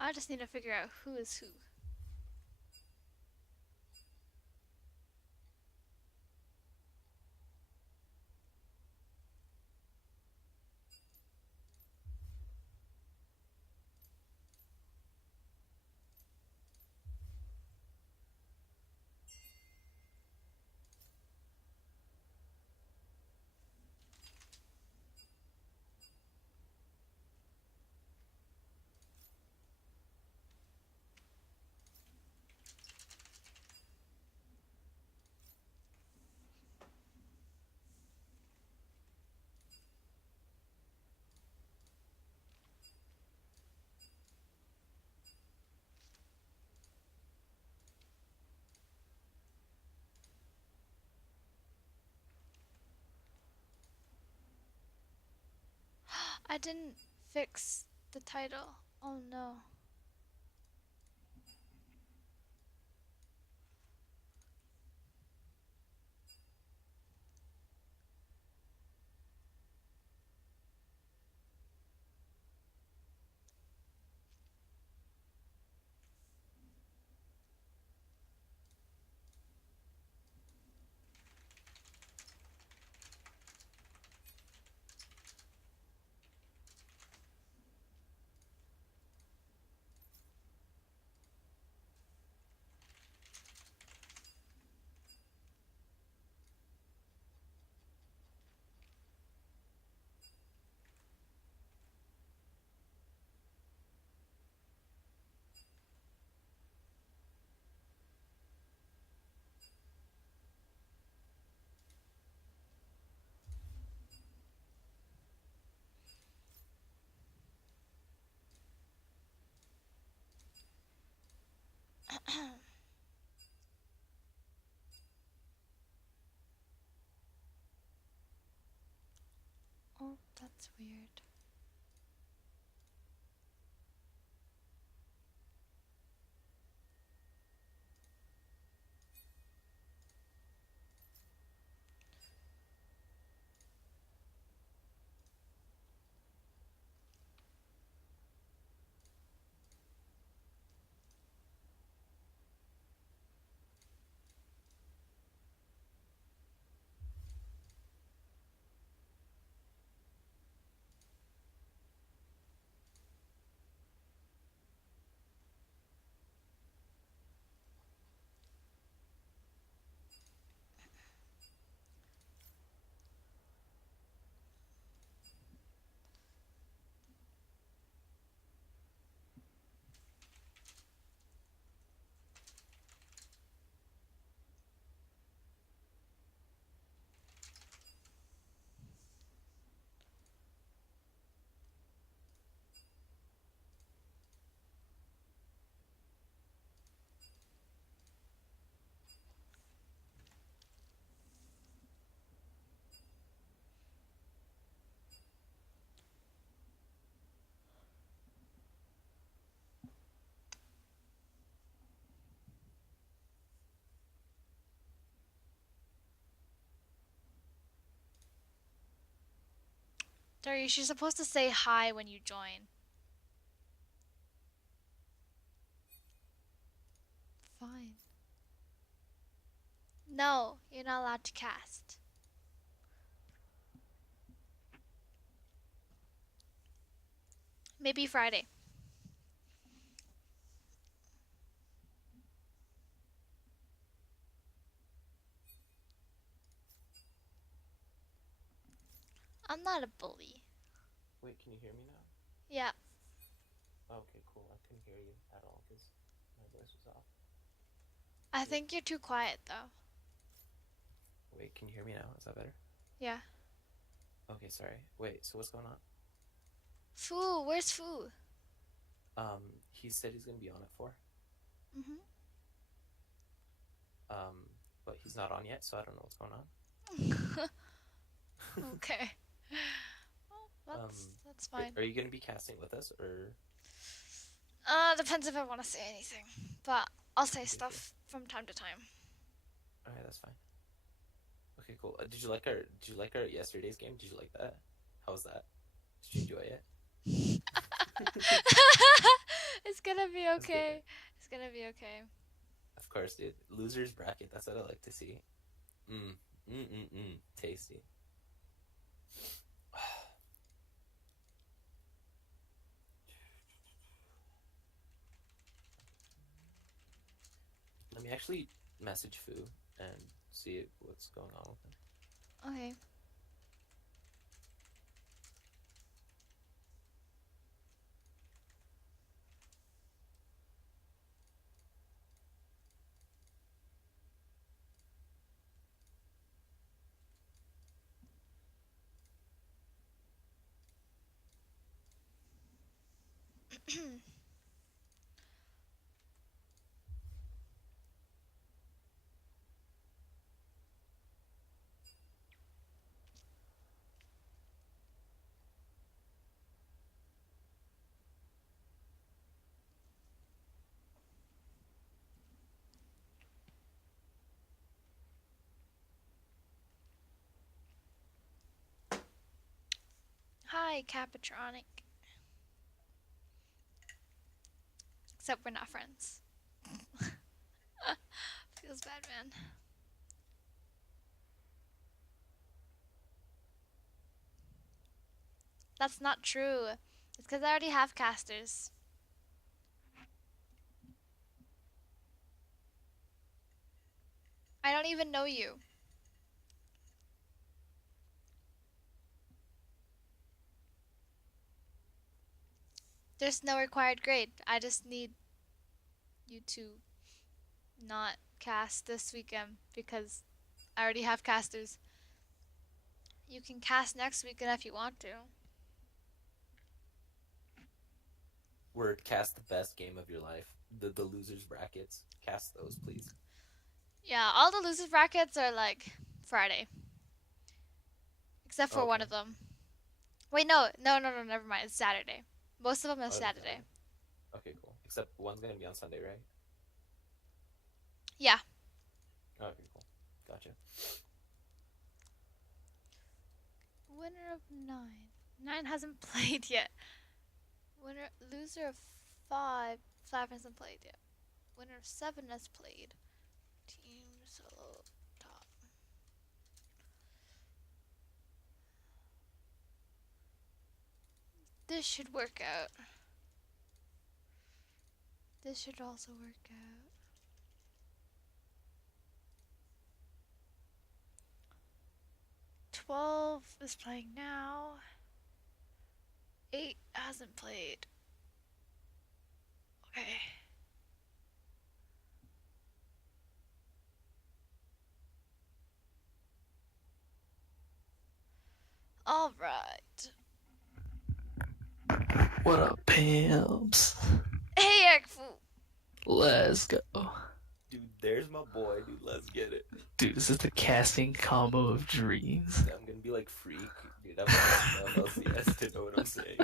I just need to figure out who is who. I didn't fix the title. Oh no. Oh, that's weird. Darius, you're supposed to say hi when you join. Fine. No, you're not allowed to cast. Maybe Friday. I'm not a bully. Wait, can you hear me now? Yeah, Okay, cool. I couldn't hear you at all because my voice was off. I Wait, think you're too quiet though. wait, can you hear me now? Is that better? Yeah. Okay, sorry. Wait, so what's going on? Foo, where's Foo? He said he's gonna be on at 4. Mhm. Um, but he's not on yet, so I don't know what's going on. Okay. Well, Um, that's fine. are you gonna be casting with us or? Depends if I want to say anything, but I'll say Okay, cool. stuff from time to time. All right, that's fine. Okay, cool. Did you like our yesterday's game? Did you like that? How was that? Did you enjoy it? It's gonna be Let's get it. okay. It's gonna be okay. Of course, dude. Losers bracket. That's what I like to see. Mm. Tasty. Let me actually message Fu and see what's going on with him. Okay. Hi, Capatronic. Except we're not friends. Feels bad, man. That's not true. It's because I already have casters. I don't even know you. There's no required grade. I just need you to not cast this weekend because I already have casters. You can cast next weekend if you want to. Word, cast the best game of your life. The losers brackets. Cast those, please. Yeah, all the losers brackets are like Friday, except for one Okay. of them. Wait, no, never mind. It's Saturday. Most of them are Oh, it's Saturday. Saturday. Okay, cool. Except one's gonna be on Sunday, right? Yeah. Okay, cool. Gotcha. Winner of 9. 9 hasn't played yet. Winner, loser of 5. 5 hasn't played yet. Winner of 7 has played. Team solo top. This should work out. This should also work out. 12 is playing now. 8 hasn't played. Okay. Alright. What up, pimps? Hey, Ekfu! Let's go. Dude, there's my boy. Dude, let's get it. Dude, this is the casting combo of dreams. Dude, I'm gonna be like Freak. Dude, I've watched enough LCS to know what I'm saying.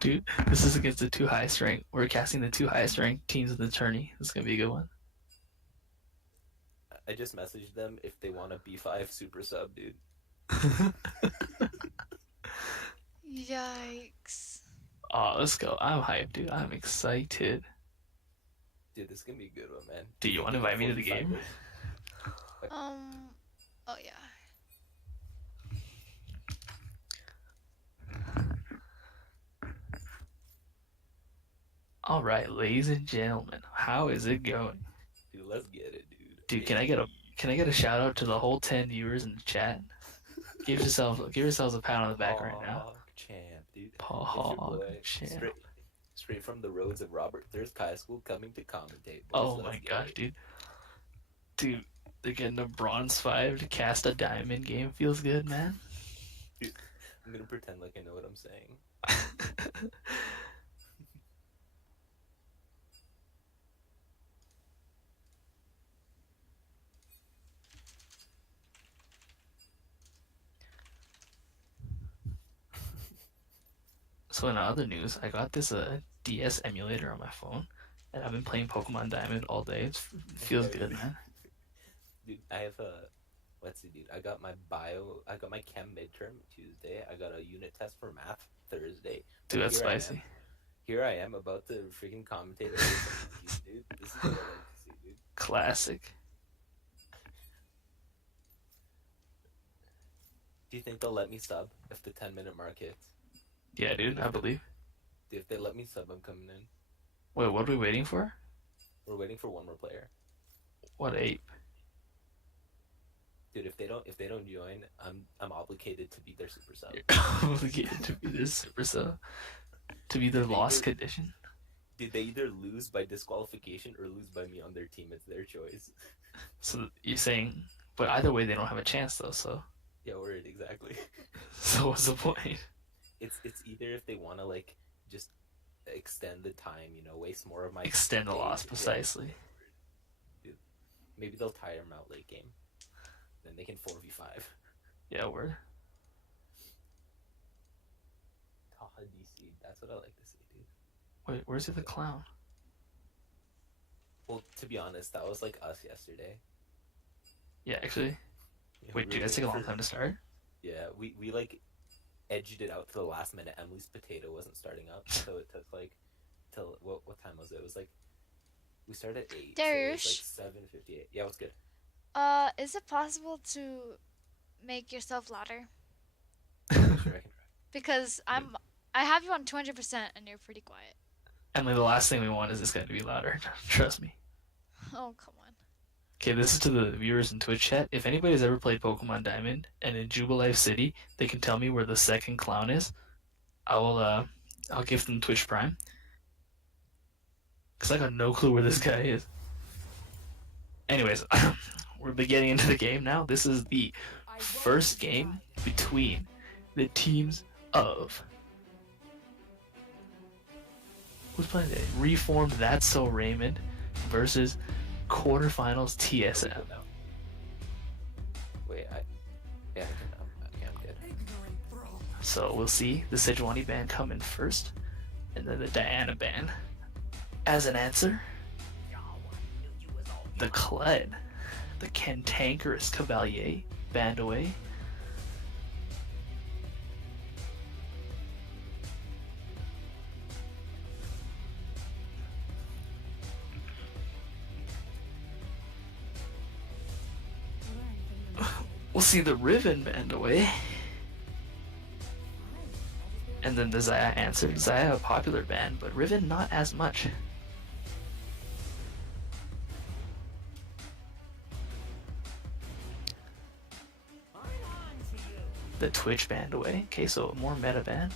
Dude, this is against the two highest ranked. We're casting the two highest ranked teams in the tourney. This is gonna be a good one. I just messaged them if they want a B5 super sub, dude. Yikes. Oh, let's go. I'm hyped, dude. I'm excited. Dude, this is gonna be a good one, man. Do you want to Thinking invite me to the game? 45ers. Oh yeah. All right, ladies and gentlemen, how is it going? Dude, let's get it, dude. Dude, can I get a shout out to the whole 10 viewers in the chat? Give yourselves a pat on the back right now. Hawk champ, dude. Paul It's your Hog boy. champ. Straight from the roads of Robert Thirsk High School coming to commentate. Boys, Oh let's my get gosh, it. dude, they're getting a bronze 5 to cast a diamond game. Feels good, man. Dude, I'm gonna pretend like I know what I'm saying. So in other news, I got this DS emulator on my phone, and I've been playing Pokemon Diamond all day. It feels good, man. Dude, I have a. Let's see, dude. I got my chem midterm Tuesday. I got a unit test for math Thursday. Dude, But that's here I am. spicy. Here I am about to freaking commentate over some monkeys, dude. This is what I like to see, dude. Classic. Do you think they'll let me sub if the 10-minute mark hits? Yeah, dude, I believe. If they let me sub, I'm coming in. Wait, what are we waiting for? We're waiting for one more player. What ape? Dude, if they don't join, I'm obligated to be their super sub. You're obligated to be their super sub. To be their lost condition. Did they either lose by disqualification or lose by me on their team? It's their choice. So you're saying, but either way they don't have a chance though. So. Yeah, word, exactly. So what's the point? It's either if they want to like just extend the time, waste more of my extend the loss precisely. Yeah. Maybe they'll tire him out late game. Then they can 4v5. Yeah, word. Taha DC, that's what I like to see, dude. Wait, where's the other clown? Well, to be honest, that was like us yesterday. Yeah, actually. Yeah, Wait, do you guys take a long time to start? Yeah, we like edged it out to the last minute. Emily's potato wasn't starting up, so it took like till what time was it? It was like we started at 8. Darius. So it was like 7:58. Yeah, what's good? Is it possible to make yourself louder? Sure, I can try. Because I have you on 200% and you're pretty quiet. Emily, the last thing we want is this guy to be louder. Trust me. Oh, come on. Okay, this is to the viewers in Twitch chat. If anybody's ever played Pokemon Diamond and in Jubilife City, they can tell me where the second clown is. I'll give them Twitch Prime. Cause I got no clue where this guy is. Anyways, we're getting into the game now. This is the first game between the teams of who's playing it? Reformed That's So Raymond versus quarterfinals TSM. Wait, I'm good. So we'll see the Sejuani band come in first, and then the Diana band. As an answer, the Kled, the Cantankerous Cavalier, band away. We'll see the Riven band away. And then the Zaya answered. Zaya, a popular band, but Riven not as much. The Twitch band away. Okay, so a more meta band.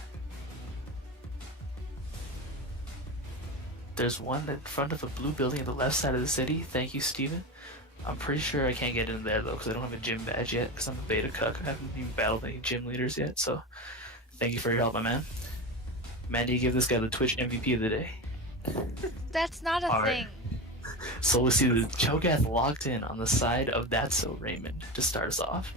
There's one in front of a blue building on the left side of the city. Thank you, Steven. I'm pretty sure I can't get in there though because I don't have a gym badge yet because I'm a beta cuck. I haven't even battled any gym leaders yet, so thank you for your help, my man. Mandy, give this guy the Twitch MVP of the day. That's not a thing. So we'll see the Cho'Gath locked in on the side of That's So Raymond to start us off.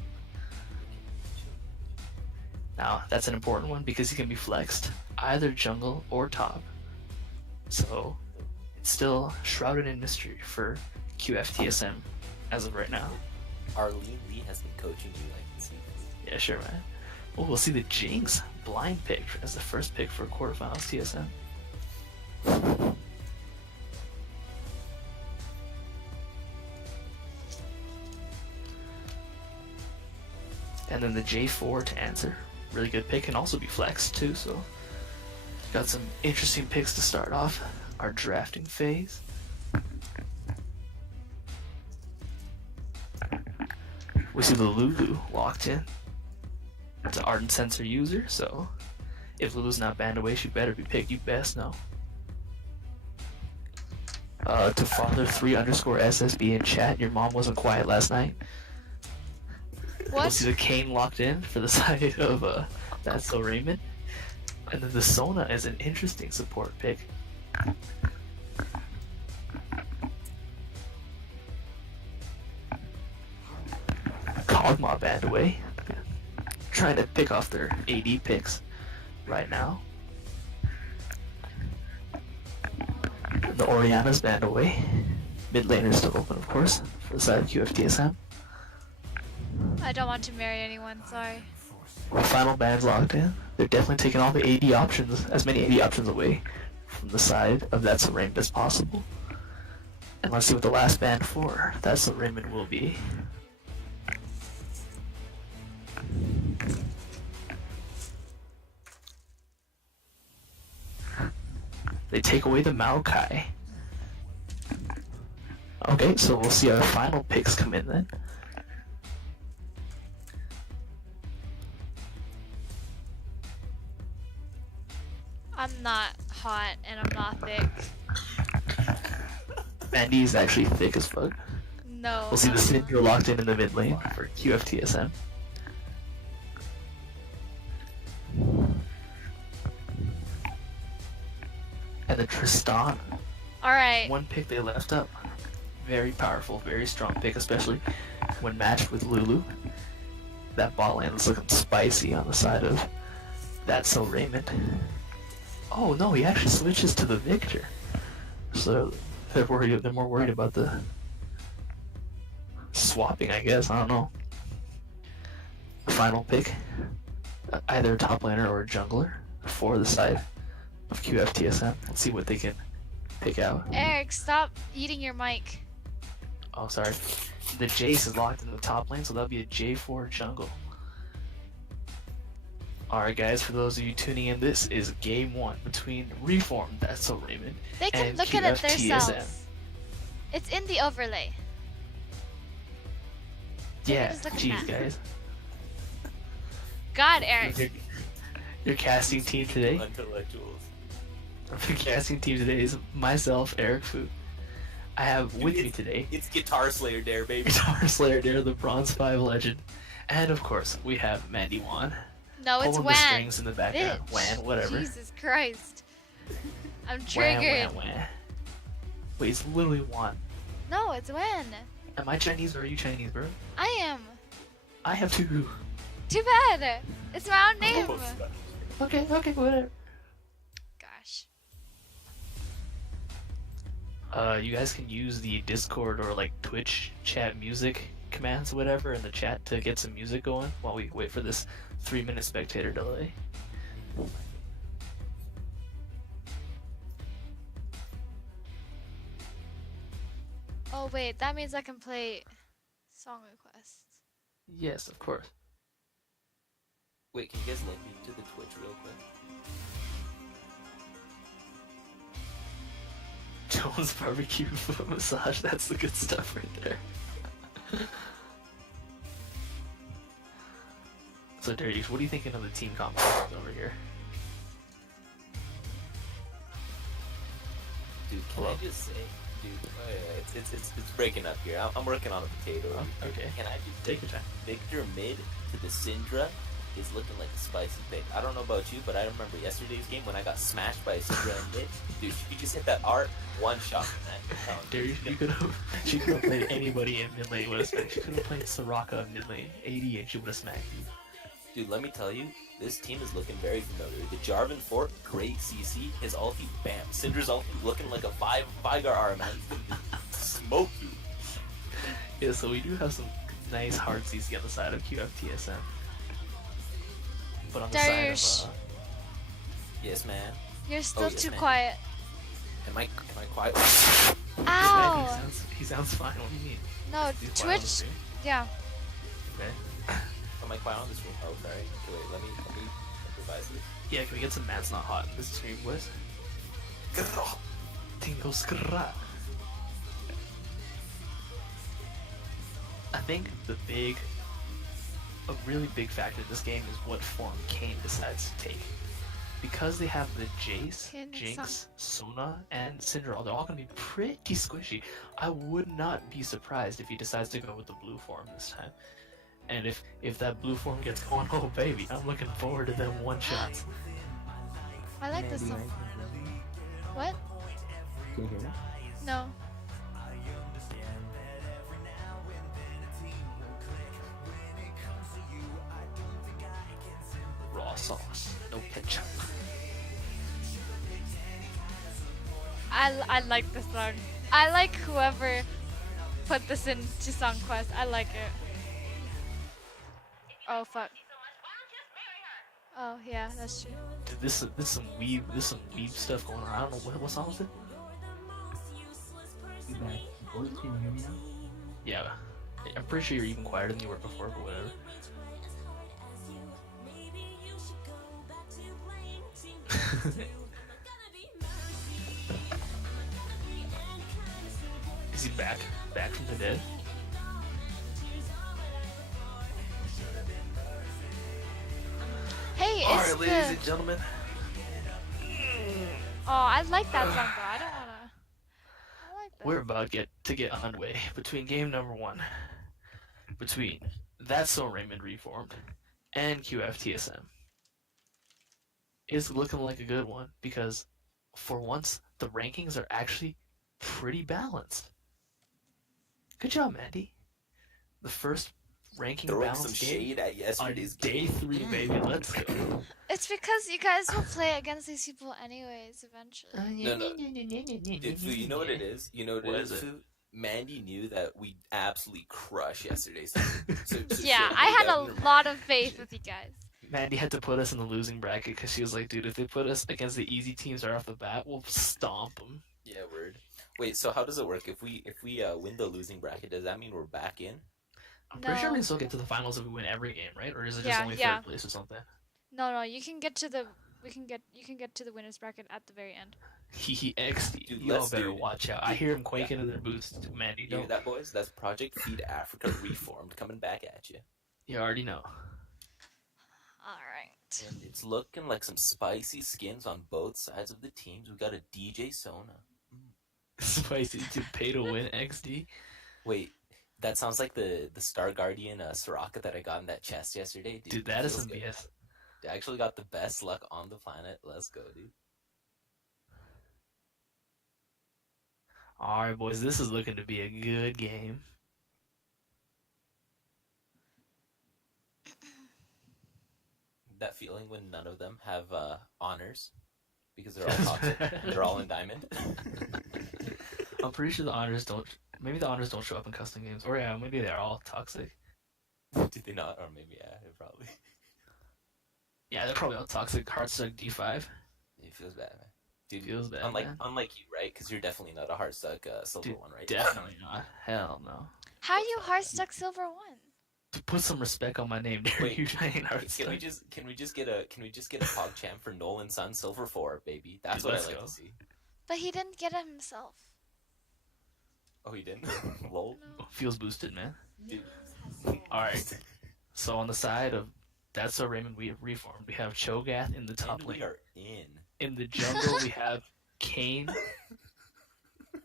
Now, that's an important one because he can be flexed either jungle or top. So it's still shrouded in mystery for QFTSM as of right now. Arlene Lee has been coaching you like this. Yeah, sure, man. Oh, we'll see the Jinx blind pick as the first pick for quarterfinals TSM. And then the J4 to answer. Really good pick, can also be flexed too, so got some interesting picks to start off our drafting phase. We see the Lulu locked in. It's an Ardent Sensor user, so if Lulu's not banned away, she better be picked. You best know. To father3_SSB in chat, your mom wasn't quiet last night. What? We'll see the Kane locked in for the side of That's So Raymond. And then the Sona is an interesting support pick. Kog'Maw banned away. Trying to pick off their AD picks right now. The Oriana's banned away. Mid lane is still open, of course, for the side of QFTSM. I don't want to marry anyone, sorry. Final band's locked in. They're definitely taking all the AD options, as many AD options away from the side of That's So Raymond as possible. And let's see what the last band for That's So Raymond will be. They take away the Maokai. Okay, so we'll see our final picks come in then. I'm not hot and I'm not thick. Mandy's actually thick as fuck. No. We'll see the Syndra locked in the mid lane for QFTSM. And the Tristan. Alright. One pick they left up. Very powerful, very strong pick, especially when matched with Lulu. That bot lane is looking spicy on the side of That's So Raymond. Oh no, he actually switches to the Victor. So they're more worried about the swapping, I guess. I don't know. Final pick, either a top laner or a jungler for the side of QFTSM. Let's see what they can pick out. Eric, stop eating your mic. Oh, sorry. The Jace is locked in the top lane, so that'll be a J4 jungle. Alright guys, for those of you tuning in, this is game 1 between Reform, That's So Raymond, They can and look at it QFTSM. themselves. It's in the overlay. They can Yeah, just look at jeez that. guys. God, Eric. Your casting team today? Intellectuals. Your casting team today is myself, Eric Fu. I have with me today It's Guitar Slayer Dare, baby. Guitar Slayer Dare, the Bronze 5 legend. And of course, we have Mandy Wan. No, it's Pulling the Wan. strings in the background. Bitch. Wan, whatever. Jesus Christ. I'm Wan, triggered. Wan, Wan. Wait, it's literally Wan. No, it's Wan. Am I Chinese or are you Chinese, bro? I am. I have two. Too bad. It's my own name. Okay, whatever. Gosh. You guys can use the Discord or like Twitch chat music commands or whatever in the chat to get some music going while we wait for this 3-minute spectator delay. Oh wait, that means I can play song requests. Yes, of course. Wait, can you guys link me to the Twitch real quick? Jones barbecue foot massage, that's the good stuff right there. So Darius, what are you thinking of the team compositions over here? Dude, can Hello? I just say, dude, it's breaking up here. I'm working on a potato. Oh, okay. Can I just Take your time. Victor mid to the Syndra is looking like a spicy pick. I don't know about you, but I remember yesterday's game when I got smashed by a Syndra in mid. Dude, she just hit that art one shot from that. Darius, she could have played anybody in mid lane with a smack. She could have played Soraka in mid lane, 80, and she would have smacked you. Dude, let me tell you, this team is looking very familiar. The Jarvan Fort, great CC. His ulti, bam. Syndra's ulti looking like a Vigar R, man. He's gonna just smoke you. Yeah, so we do have some nice hard CC on the side of QFTSM. But on the Darius. side of, Yes, man. You're still yes, too ma'am. quiet. Am I quiet? Ow! he sounds fine, what do you mean? No, He's quiet on the Twitch. stream. Yeah. Okay. Am I quiet on the stream? Oh, sorry. Okay, wait, let me improvise this. Yeah, can we get some Matt's Not Hot in this stream, boys? Tingo skra. I think a really big factor in this game is what form Kane decides to take. Because they have the Jace, Kane and Jinx, Sona, and Syndra, they're all going to be pretty squishy. I would not be surprised if he decides to go with the blue form this time. And if that blue form gets going, oh baby, I'm looking forward to them one-shots. I like this song. What? Can you hear me? No. Raw sauce, no ketchup. I like this song. I like whoever put this into Song Quest. I like it. Oh fuck. Oh yeah, that's true. Dude, this some weeb stuff going on. I don't know what song was it? You back? Boys, can you hear me now? Yeah, I'm pretty sure you're even quieter than you were before, but whatever. Is he back? Back from the dead? Hey, All it's right, ladies the. and gentlemen. Oh, I like that song though. I don't wanna. I like that. We're about to get underway between game number 1, between That's So Raymond Reformed and QFTSM. It's looking like a good one because for once the rankings are actually pretty balanced. Good job, Mandy. The first ranking Throwing some balance game shade at on yesterday's day game. 3, baby. Let's go. It's because you guys will play against these people anyways eventually. No. Dude, Fu, you know what it is? You know what What it is is, it? Fu? Mandy knew that we absolutely crushed yesterday's so Yeah, she I had that a in her lot mind. of faith with you guys. Mandy had to put us in the losing bracket because she was like, dude, if they put us against the easy teams right off the bat, we'll stomp them. Yeah, word. Wait, so how does it work? If we win the losing bracket, does that mean we're back in? I'm pretty sure we No. can still get to the finals if we win every game, right? Or is it just Yeah, only yeah. third place or something? No, you can get to the. You can get to the winners bracket at the very end. He XD. Dude, Y'all let's better do it. watch out. I hear him quaking in their boots. Mandy, You hear don't. that, boys? That's Project Feed Africa Reformed coming back at you. You already know. All right. And it's looking like some spicy skins on both sides of the teams. We got a DJ Sona. Spicy to pay to win XD. Wait, that sounds like the Star Guardian Soraka that I got in that chest yesterday. Dude, that is feels some good. BS. I actually got the best luck on the planet. Let's go, dude. Alright, boys, this is looking to be a good game. That feeling when none of them have honors because they're all toxic and they're all in diamond. I'm pretty sure the honors don't. Maybe the honors don't show up in custom games. Or yeah, maybe they're all toxic. Did they not? Or maybe yeah, probably. Yeah, they're probably all toxic. Heartstuck D5. It feels bad, man. Dude, Feels bad, unlike man. unlike you, right? Because you're definitely not a Heartstuck silver Dude, one, right? definitely not. Hell no. How are you Heartstuck Silver 1? To put some respect on my name, there Wait, you ain't Can we Heartstuck. just get a pog champ for Nolan Sun Silver 4, baby? That's Dude, what I let's like go. to see. But he didn't get it himself. Oh, he didn't. Lol. No. Feels boosted, man. Dude. Alright. So on the side of That's So Raymond we reformed, we have Cho'Gath in the top And lane. we are in. In the jungle, we have Kane.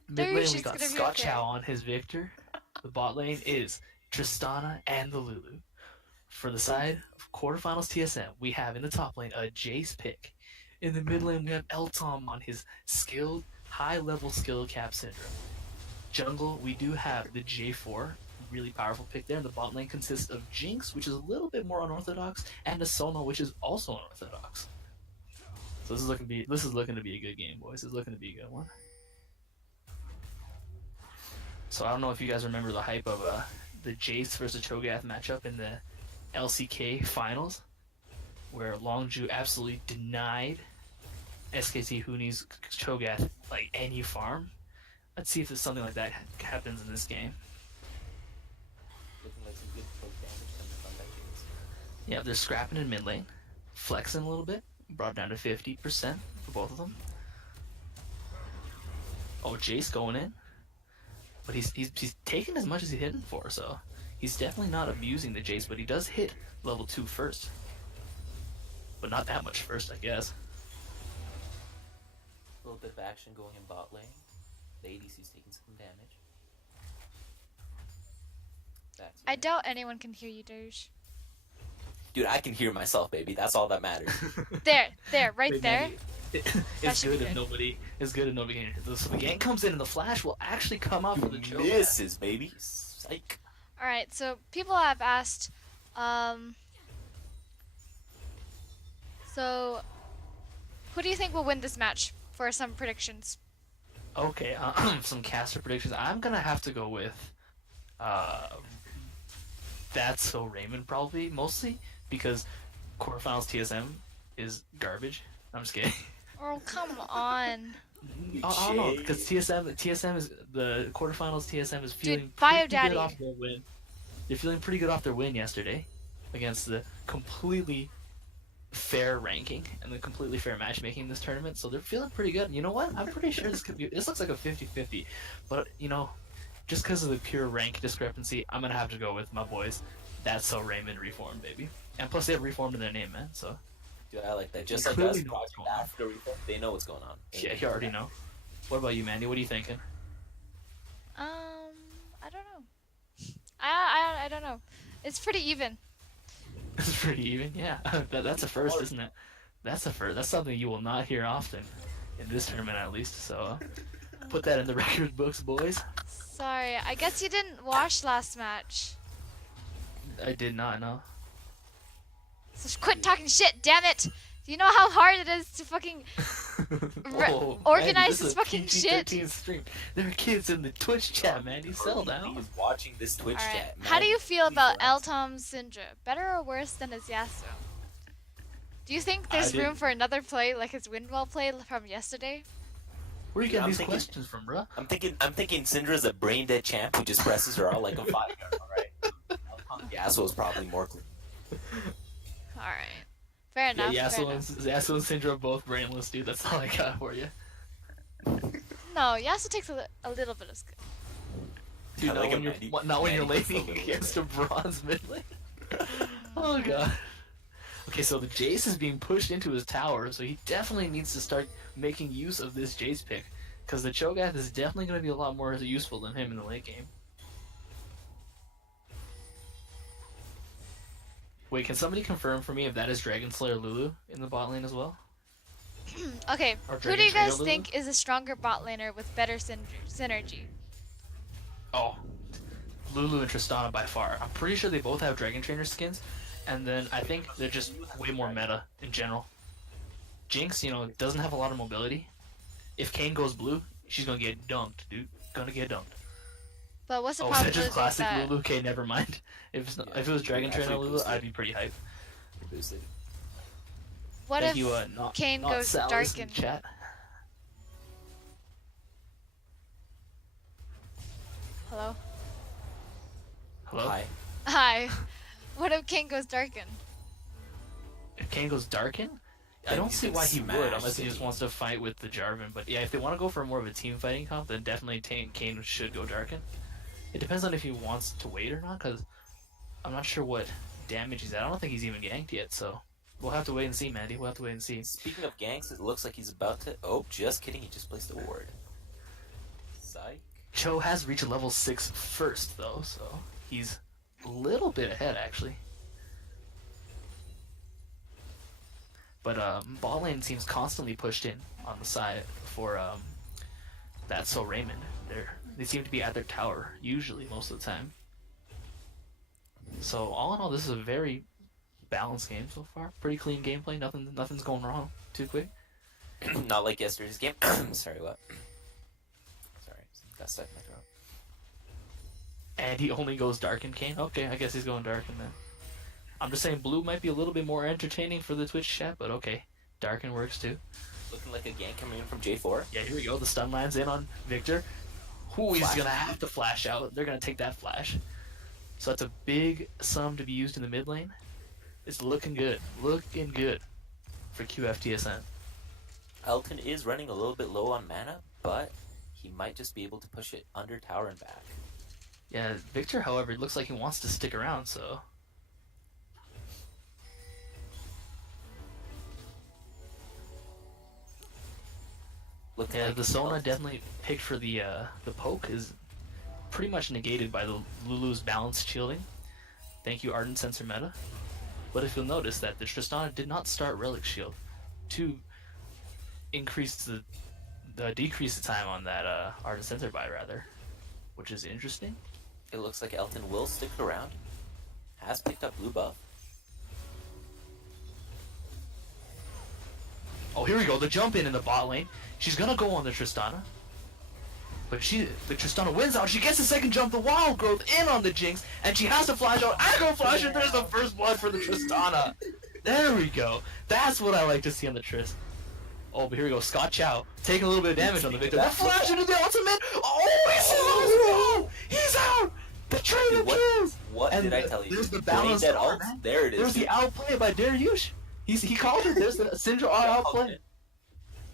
Mid Dude, lane, we she's got gonna be Scott okay. Chow on his Victor. The bot lane is Tristana and the Lulu. For the side of quarterfinals TSM, we have in the top lane a Jace pick. In the mid lane, we have Eltom on his skilled, high-level skill cap syndrome. Jungle, we do have the J4, really powerful pick there. And the bot lane consists of Jinx, which is a little bit more unorthodox, and a Sona, which is also unorthodox. So this is looking to be a good game, boys. This is looking to be a good one. So I don't know if you guys remember the hype of the Jace versus Cho'Gath matchup in the LCK finals, where Longju absolutely denied SKT Huni's Cho'Gath like any farm. Let's see if there's something like that happens in this game. Looking like some good poke damage coming from that Jinx. Yeah, they're scrapping in mid lane, flexing a little bit, brought down to 50% for both of them. Oh, Jace going in, but he's taking as much as he's hitting for, so he's definitely not abusing the Jace, but he does hit level 2 first, but not that much first, I guess. A little bit of action going in bot lane. The ADC's taking some damage. That's I doubt anyone can hear you, Dirge. Dude, I can hear myself, baby. That's all that matters. There, right Big there. Manny, it's should be good if good. nobody. It's good if nobody can hear. So the gank comes in, and the flash will actually come out for the Cho'Gath. Misses, baby. Psych. All right, so people have asked, so who do you think will win this match? For some predictions. Okay, some caster predictions. I'm gonna have to go with That's So Raymond probably, mostly because quarterfinals TSM is garbage. I'm just kidding. Oh, come on. I don't know, because TSM is the quarterfinals. TSM is feeling Dude, pretty Bio good Daddy. off their win. They're feeling pretty good off their win yesterday against the completely fair ranking and the completely fair matchmaking in this tournament. So they're feeling pretty good. And you know what? I'm pretty sure this looks like a 50-50. But you know, just because of the pure rank discrepancy, I'm gonna have to go with my boys. That's so Raymond reformed, baby. And plus, they have reformed in their name, man. So Dude, I like that. Just They like clearly us, know what's Project going on. Africa Reform, they know what's going on. yeah, you already know. What about you, Mandy? What are you thinking? I don't know. I don't know. It's pretty even. It's pretty even, yeah. That's a first, isn't it? That's a first. That's something you will not hear often in this tournament, at least. So put that in the record books, boys. Sorry, I guess you didn't watch last match. I did not know. So quit talking shit, damn it! Do you know how hard it is to fucking organize Mandy, this is a fucking shit? PG-13 stream. There are kids in the Twitch chat, Mandy. Settle down. He's watching this Twitch Alright, chat. how do man. you feel Please about relax. Eltom's Syndra? Better or worse than his Yasuo? Do you think there's didn't- room for another play like his Windwell play from yesterday? Where are you Dude, getting I'm these thinking- questions from, bruh? I'm thinking Syndra's a brain dead champ who just presses her out like a fire. Alright. Yasuo's probably more clean. Alright. Fair enough. Yeah, fair Yasuo and, enough. Yasuo and Syndra are both brainless, dude. That's all I got for you. No, Yasuo takes a little bit of skill. Dude, I not like when him, you're, Mandy. not when you're Mandy puts a laning little against a bit. bronze mid lane. Oh god. Okay, so the Jace is being pushed into his tower, so he definitely needs to start making use of this Jace pick. Because the Cho'Gath is definitely going to be a lot more useful than him in the late game. Wait, can somebody confirm for me if that is Dragon Slayer Lulu in the bot lane as well? Okay, Or who Dragon do you guys Trader think is a stronger bot laner with better synergy? Oh, Lulu and Tristana by far. I'm pretty sure they both have Dragon Trainer skins, and then I think they're just way more meta in general. Jinx, you know, doesn't have a lot of mobility. If Kayn goes blue, she's gonna get dunked, dude. Gonna get dunked. But what's the Oh, is that probability just classic that Lulu? Okay, never mind. If it was Dragon Trainer Actually Lulu, boosted. I'd be pretty hyped. Boosted. what Thank if you, not, Kayn not goes Salas in darken? chat. Hello? Hello? Hi. Hi. What if Kayn goes darken? If Kayn goes Darkin, I Then don't he's see gonna why he would, smash unless he just City. wants to fight with the Jarvan. But yeah, if they want to go for more of a team fighting comp, then definitely Kayn should go Darkin. It depends on if he wants to wait or not, because I'm not sure what damage he's at. I don't think he's even ganked yet, so we'll have to wait and see, Mandy. We'll have to wait and see. Speaking of ganks, it looks like he's about to. Oh, just kidding. He just placed a ward. Psych. Cho has reached level 6 first, though, so he's a little bit ahead, actually. But bot lane seems constantly pushed in on the side for that So Raymond. They seem to be at their tower, usually, most of the time. So all in all, this is a very balanced game so far. Pretty clean gameplay, nothing's going wrong too quick. Not like yesterday's game. Sorry, what? Sorry, got stuck in my throat. And he only goes Darkin Kane? Okay, I guess he's going Darkin then. I'm just saying blue might be a little bit more entertaining for the Twitch chat, but okay. Darkin works too. Looking like a gank coming in from J4. Yeah, here we go. The stun line's in on Victor. Ooh, he's Flash. gonna have to flash out. They're gonna take that flash. So that's a big sum to be used in the mid lane. It's looking good. Looking good for QFTSN. Elton is running a little bit low on mana, but he might just be able to push it under tower and back. Yeah, Victor, however, it looks like he wants to stick around, so. Looking Yeah, like the Sona definitely picked for the poke is pretty much negated by the Lulu's balanced shielding. Thank you, Ardent Sensor meta. But if you'll notice that the Tristana did not start Relic Shield to increase decrease the time on that Ardent Sensor buy rather, which is interesting. It looks like Elton will stick around. Has picked up blue buff. Oh, here we go. The jump in the bot lane. She's gonna go on the Tristana. But the Tristana wins out. She gets the second jump, the Wild Growth in on the Jinx, and she has to flash out. Aggro flash, and there's the first blood for the Tristana. There we go. That's what I like to see on the Triss. Oh, but here we go. Scott Chow taking a little bit of damage on the Victor. That flash into the ultimate. Oh, he's out. The trade Dude, of kills. What And did I tell you? There's the Brain balance dead art, ult. man. There it is. There's the outplay by Dariush. He called it. There's the Syndra outplay.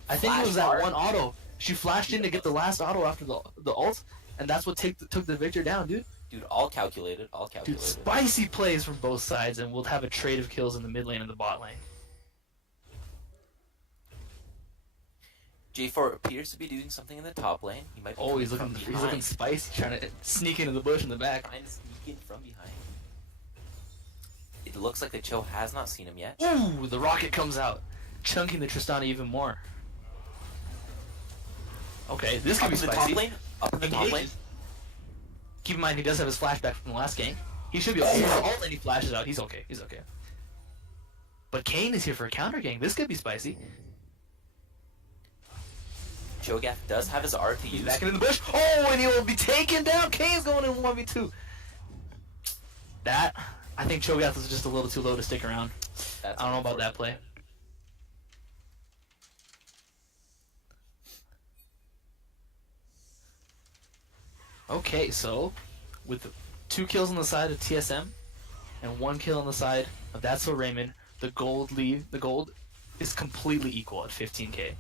I think it was that one auto. She flashed in to get the last auto after the ult, and that's what took the Victor down, dude. Dude, all calculated. All Dude, calculated. spicy plays from both sides, and we'll have a trade of kills in the mid lane and the bot lane. J4 appears to be doing something in the top lane. He might be Oh, he's coming looking from behind. spicy, trying to sneak into the bush in the back. Trying to sneak in from behind. It looks like the Cho has not seen him yet. Ooh, the rocket comes out, chunking the Tristana even more. Okay, this could Up be in the top spicy. lane. Up in the top lane. Keep in mind, he does have his flashback from the last game. He should be okay. Ult and he flashes out. He's okay. He's okay. But Kane is here for a counter gang. This could be spicy. Cho'Gath does have his R to He's use. back in the bush. Oh, and he will be taken down. Kane's going in 1v2. That, I think Cho'Gath was just a little too low to stick around. That's I don't know about that play. Okay, so with 2 kills on the side of TSM and 1 kill on the side of That's So Raymond, the gold is completely equal at 15k.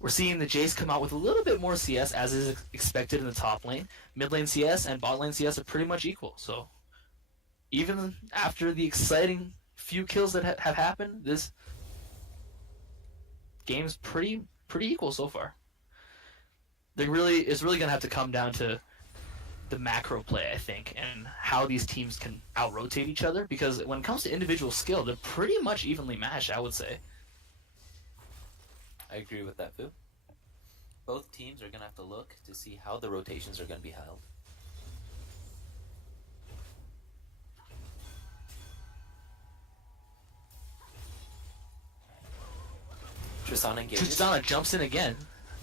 We're seeing the Jace come out with a little bit more CS as is expected in the top lane. Mid lane CS and bot lane CS are pretty much equal. So even after the exciting few kills that have happened, this game's pretty equal so far. It's really gonna have to come down to the macro play, I think, and how these teams can out-rotate each other, because when it comes to individual skill, they're pretty much evenly matched, I would say. I agree with that, Fu. Both teams are going to have to look to see how the rotations are going to be held. Tristana engages. Tristana jumps in again.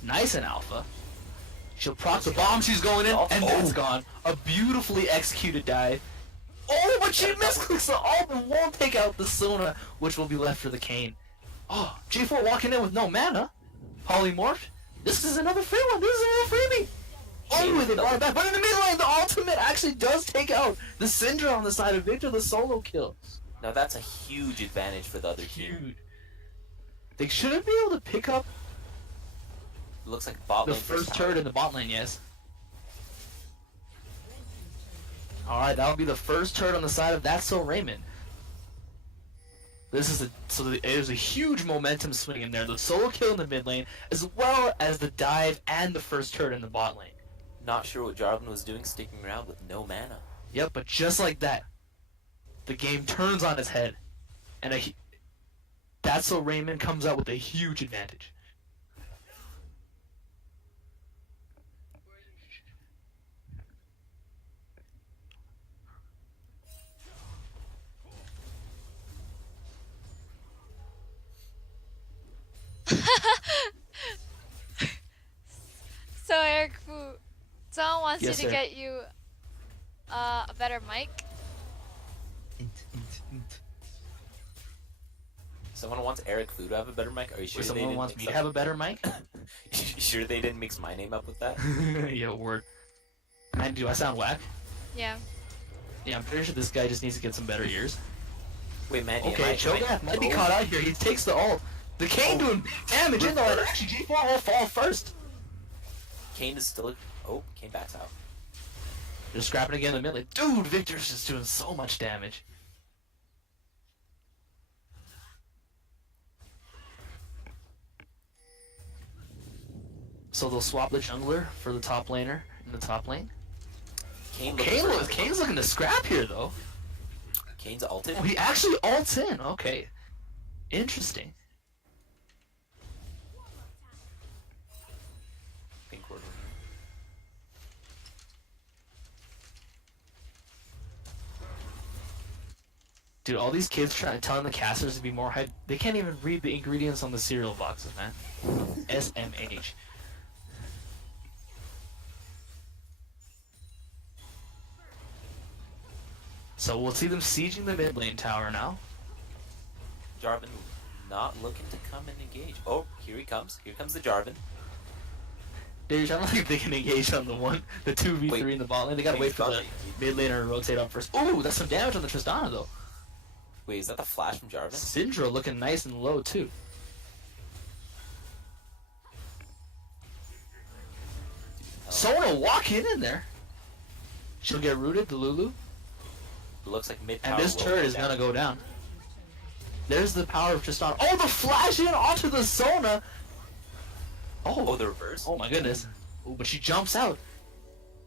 Nice in alpha. She'll proc the bomb, she's going in, and that's gone. A beautifully executed dive. Oh, but she misclicks the ult and won't take out the Sona, which will be left for the Kane. Oh, J4 walking in with no mana. Polymorph. This is another free one. This is a freebie. Oh, they brought it back. But in the mid lane, the ultimate actually does take out the Syndra on the side of Victor, the solo kill. Now that's a huge advantage for the other team. Dude. They shouldn't be able to pick up It looks like bot the lane first tower. turret in the bot lane, yes. Alright, that'll be the first turret on the side of That's So Raymond. There's a huge momentum swing in there. The solo kill in the mid lane, as well as the dive and the first turret in the bot lane. Not sure what Jarvan was doing sticking around with no mana. Yep, but just like that, the game turns on its head, and That's So Raymond comes out with a huge advantage. So Eric, someone wants Yes, you to sir. get you a better mic. Int. Someone wants Eric Fu to have a better mic? Are you sure Or they someone didn't wants mix me to up- have a better mic? You sure they didn't mix my name up with that? Yeah, word. Man, do I sound whack? Yeah. Yeah, I'm pretty sure this guy just needs to get some better ears. Wait, Mandy, Okay, Cho'Gath might be caught out here. He takes the ult. The Kane doing big damage in though, and actually J4 will fall first. Kane is still... Oh, Kane backs out. They're scrapping again in the mid lane. Dude, Victor's just doing so much damage. So they'll swap the jungler for the top laner in the top lane. Kane's looking to scrap here though. Kane's ulted. Oh, he actually ults in. Okay. Interesting. Pink ward. Dude, all these kids telling the casters to be more hype. They can't even read the ingredients on the cereal boxes, man. SMH. So we'll see them sieging the mid lane tower now. Jarvan not looking to come and engage. Oh, here he comes. Here comes the Jarvan. Dude, I don't think they can engage on the 2v3 Wait. in the bot lane. They gotta wait for the mid laner to rotate up first. Ooh, that's some damage on the Tristana though. Wait, is that the flash from Jarvan? Syndra looking nice and low too. Sona walking in there. She'll get rooted, the Lulu. It looks like mid. And this turret is gonna go down. There's the power of Tristana. Oh, the flash in onto the Sona! Oh, the reverse. Oh my goodness. Oh, but she jumps out.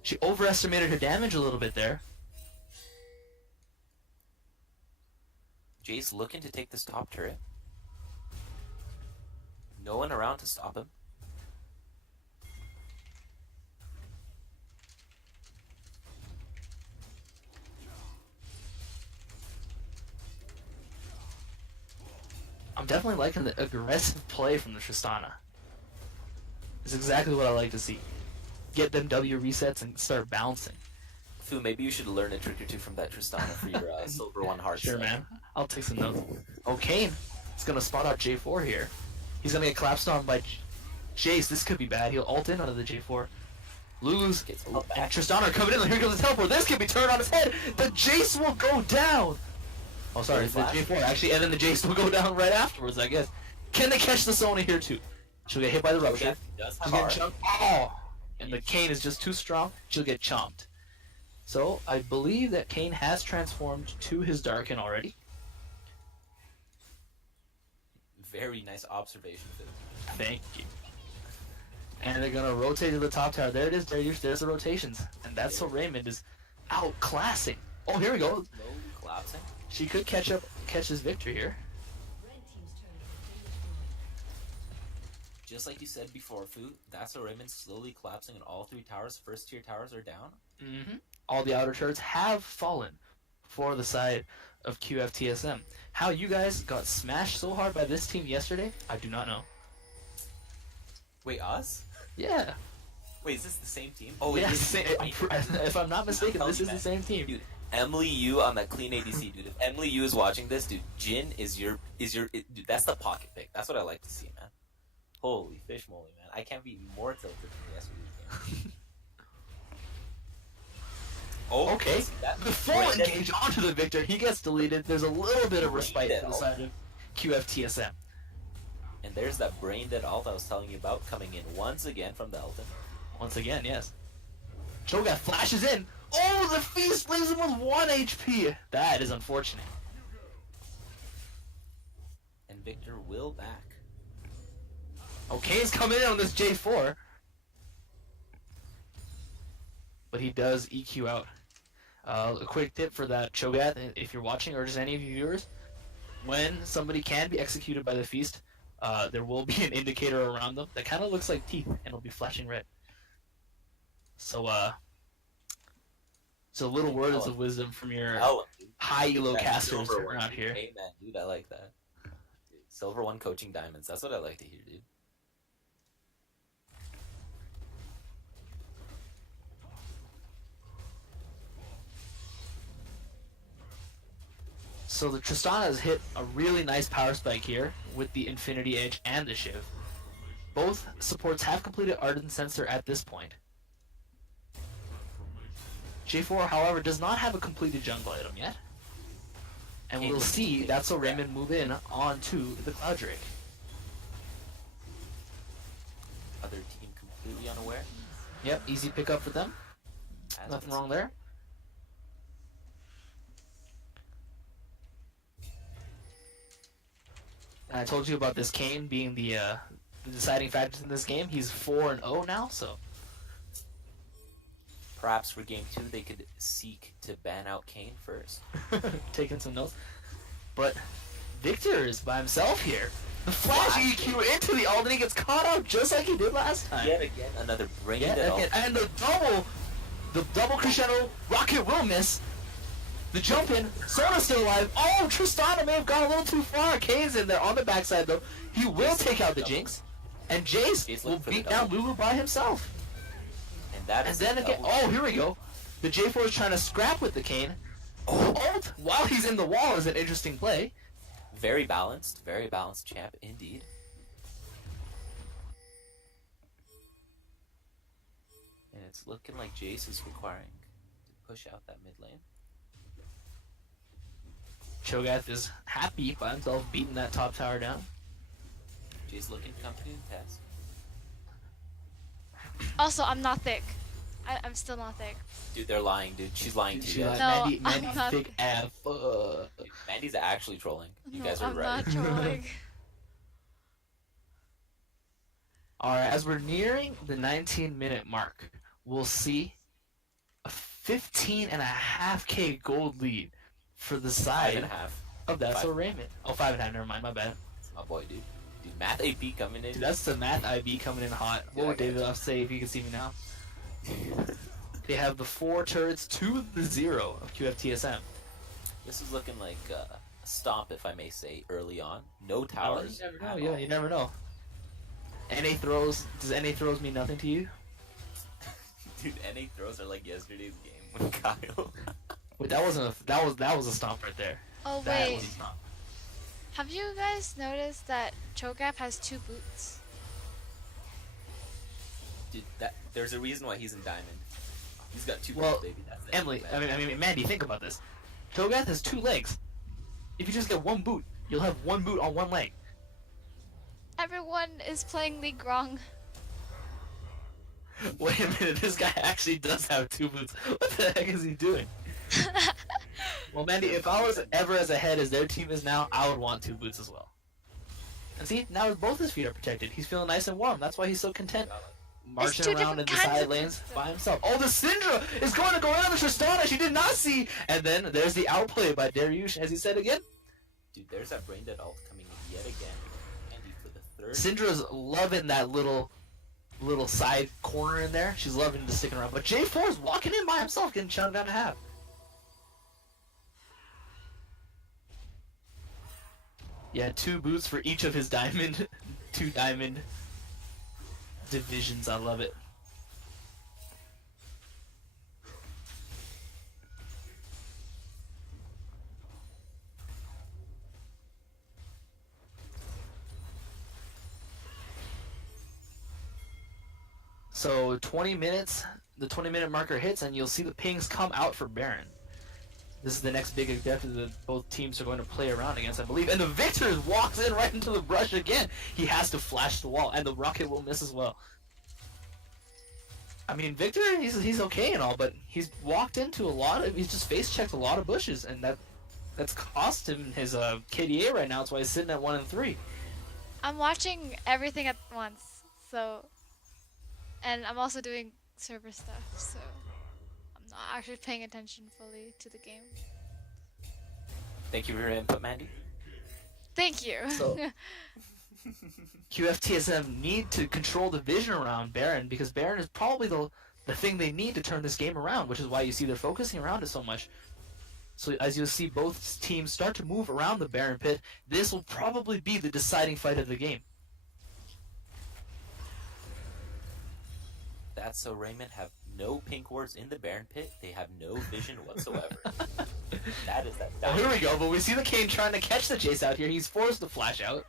She overestimated her damage a little bit there. Jace looking to take this top turret. No one around to stop him. I'm definitely liking the aggressive play from the Tristana. It's exactly what I like to see. Get them W resets and start bouncing. Fu, maybe you should learn a trick or two from that Tristana for your Silver 1 heart. Sure, man. I'll take some notes. Oh, Kane is gonna spot out J4 here. He's gonna get collapsed on by Jace. This could be bad. He'll ult in onto the J4. Lulu's Gets and ult back. Tristana are coming in. Here comes the teleport. This could be turned on his head. The Jace will go down. Oh, sorry, the Flash. J4 actually, and then the Jace will go down right afterwards, I guess. Can they catch the Sona here too? She'll get hit by the rupture. Does She's have getting art. chunked. Oh! And the Kane is just too strong. She'll get chomped. So, I believe that Kane has transformed to his Darkin already. Very nice observation, Fu. Thank you. And they're gonna rotate to the top tower. There it is. There's the rotations. And that's so Raymond is outclassing. Oh, here we go. Low collapsing. She could catch his victory here. Just like you said before, Fu, that's a Raymond slowly collapsing and all three towers, first tier towers, are down. Mm-hmm. All the outer turrets have fallen for the side of QFTSM. How you guys got smashed so hard by this team yesterday, I do not know. Wait, us? Yeah. Wait, is this the same team? Oh, it Yeah, is. if I'm not mistaken, this is the same team. Dude, Emily Yu on that clean ADC, dude. If Emily Yu is watching this, dude, Jin is your dude. That's the pocket pick. That's what I like to see, man. Holy fish moly, man! I can't be more tilted than yesterday's game. Oh, Okay. that The full Brandon- engage onto the Victor. He gets deleted. There's a little bit of respite for the side of QFTSM. And there's that brain dead ult I was telling you about coming in once again from the Elton. Once again, yes. Cho'Gath flashes in. Oh, the Feast leaves him with 1 HP. That is unfortunate. And Victor will back. Okane's coming in on this J4. But he does EQ out. A quick tip for that Cho'Gath, if you're watching, or just any of you viewers, when somebody can be executed by the Feast, there will be an indicator around them that kind of looks like teeth, and it'll be flashing red. So, a little words of wisdom from your high elo That casters Silver one, around dude. here. Amen, dude. I like that. Dude, Silver 1 coaching diamonds. That's what I like to hear, dude. So the Tristana has hit a really nice power spike here with the Infinity Edge and the Shiv. Both supports have completed Ardent Sensor at this point. J4, however, does not have a completed jungle item yet. And we'll see that's so Raymond move in onto the Cloud Drake. Other team completely unaware. Yep, easy pickup for them. As Nothing was- wrong there. And I told you about this Kane being the deciding factor in this game. He's 4-0 now, so Perhaps for game 2 they could seek to ban out Kane first. taking some notes. But Victor is by himself here. The flash EQ into the ult, and he gets caught out just like he did last time. Yet again, another brain Yeah, dead again, ult. and the double crescendo rocket will miss. The jump in, Sona's still alive. Oh, Tristana may have gone a little too far. Kane's in there on the backside though. He will take out the Jinx, and Jace Jace will looking for the beat down double. Lulu by himself. And that And is then the again, double- oh, here we go. The J4 is trying to scrap with the Kane. Oh, ult while he's in the wall is an interesting play. Very balanced champ indeed. And it's looking like Jace is requiring to push out that mid lane. Cho'Gath is happy by himself beating that top tower down. Jace looking to come to the test. Also, I'm not thick. I'm still not thick. Dude, they're lying, dude. She's lying to She you like, guys. No, Mandy's I'm not- thick as fuck. Dude, Mandy's actually trolling. You No, guys are I'm right. not trolling. Alright, as we're nearing the 19-minute mark, we'll see a 15.5k gold lead for the side 5.5. of That's So Five. Raymond. Oh, 5.5, never mind, my bad. My boy, dude. Dude, Math AP coming in. Dude, that's the math IB coming in hot. Dude, What I would got David you. Off say if you can see me now? They have the 4 turrets to the 0 of QFTSM. This is looking like a stomp, if I may say, early on. No towers. You never know, at yeah, all. you never know. Does NA throws mean nothing to you? Dude, NA throws are like yesterday's game with Kyle. Wait, that was a stomp right there. Oh That wait, was a stomp. have you guys noticed that Cho'Gath has 2 boots? Dude, there's a reason why he's in Diamond. He's got 2 Well, boots, baby. That's it. Emily, Man. I mean, Mandy, think about this. Cho'Gath has 2 legs. If you just get 1 boot, you'll have 1 boot on 1 leg. Everyone is playing League wrong. Wait a minute, this guy actually does have 2 boots. What the heck is he doing? Well, Mandy, if I was ever as ahead as their team is now, I would want 2 boots as well. And see, now both his feet are protected. He's feeling nice and warm. That's why he's so content. Marching two around in different the kinds side of lanes boots. by himself. Oh, the Syndra is going to go around the Tristana. She did not see. And then there's the outplay by Dariush, as he said again. Dude, there's that brain dead ult coming in yet again. Andy for the 3rd. Syndra's loving that little side corner in there. She's loving to sticking around. But J4 is walking in by himself, getting shot down to half. Yeah, 2 boots for each of his diamond, 2 diamond divisions. I love it. So 20 minutes, the 20-minute marker hits, and you'll see the pings come out for Baron. This is the next big objective that both teams are going to play around against, I believe. And the Victor walks in right into the brush again. He has to flash the wall, and the rocket will miss as well. I mean, Victor, he's okay and all, but he's walked into he's just face-checked a lot of bushes, and that's cost him his KDA right now. That's why he's sitting at 1 and 3. I'm watching everything at once, so, and I'm also doing server stuff, so I'm not actually paying attention fully to the game. Thank you for your input, Mandy. Thank you. So- QFTSM need to control the vision around Baron, because Baron is probably the thing they need to turn this game around, which is why you see they're focusing around it so much. So as you'll see both teams start to move around the Baron pit, this will probably be the deciding fight of the game. That's So Raymond have no pink wards in the Baron pit. They have no vision whatsoever. That is that. Oh, here we go, but we see the Kane trying to catch the chase out here. He's forced to flash out.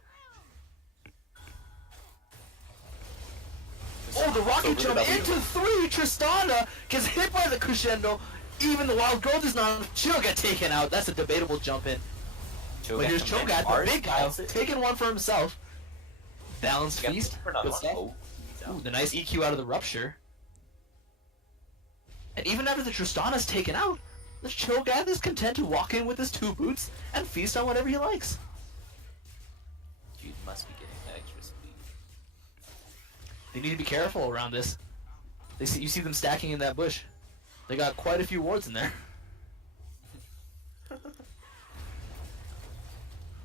Oh, the rocket jump into 3! Tristana gets hit by the crescendo. Even the wild growth is not. She'll get taken out. That's a debatable jump in. But here's Cho'Gath, the big guy, taking one for himself. Balanced feast. Good stuff. Oh, he's out. Ooh, the nice EQ out of the rupture. And even after the Tristana's taken out, the Cho'Gath is content to walk in with his 2 boots and feast on whatever he likes. Dude must be getting that extra speed. They need to be careful around this. You see them stacking in that bush. They got quite a few wards in there.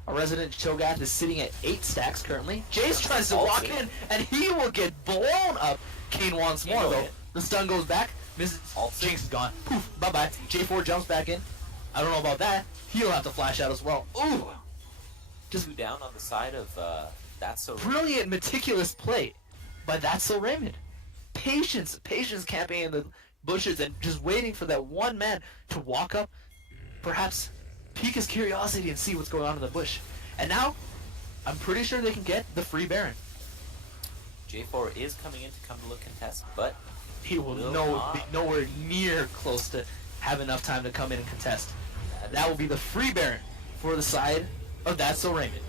Our resident Cho'Gath is sitting at 8 stacks currently. Jace tries to walk in, and he will get blown up. Kane wants more, go though. ahead. The stun goes back. Mrs. Jinx is gone. Poof, bye-bye. J4 jumps back in. I don't know about that. He'll have to flash out as well. Ooh! Just down on the side of That's So Brilliant, meticulous play by That's So Raymond. Patience camping in the bushes and just waiting for that one man to walk up, perhaps pique his curiosity and see what's going on in the bush. And now, I'm pretty sure they can get the free Baron. J4 is coming in to come to look contest, but He will be nowhere near close to have enough time to come in and contest. That will be the free Baron for the side of That's So Raymond.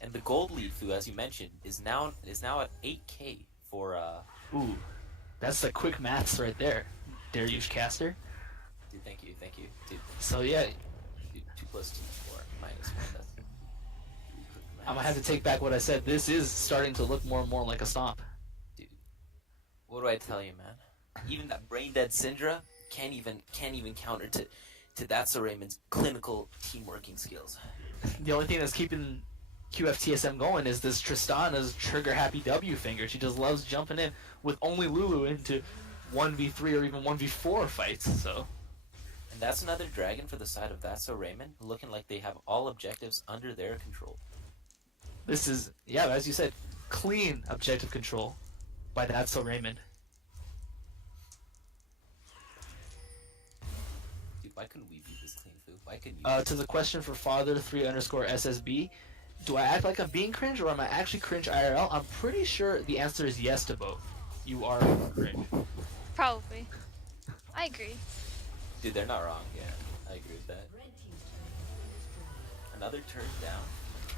And the gold lead, Fu, as you mentioned, is now at 8K for Ooh, that's the quick maths right there, Dariush Caster. Dude, thank you, dude. So yeah, Dude, 2 plus 2 is 4 minus 1. That's I'm gonna have to take back what I said. This is starting to look more and more like a stomp. dude. What do I tell you, man? Even that brain dead Syndra can't even counter to That's So Raymond's clinical team working skills. The only thing that's keeping QFTSM going is this Tristana's trigger happy W finger. She just loves jumping in with only Lulu into 1v3 or even 1v4 fights. So And that's another dragon for the side of That's So Raymond, looking like they have all objectives under their control. this is, yeah, as you said, clean objective control by That's So Raymond. Dude, why couldn't we be this clean, Fu? Why couldn't you? To the question for father3_SSB, do I act like I'm being cringe or am I actually cringe IRL? I'm pretty sure the answer is yes to both. You are cringe. Probably. I agree. Dude, they're not wrong. Yeah, I agree with that. Another turn down,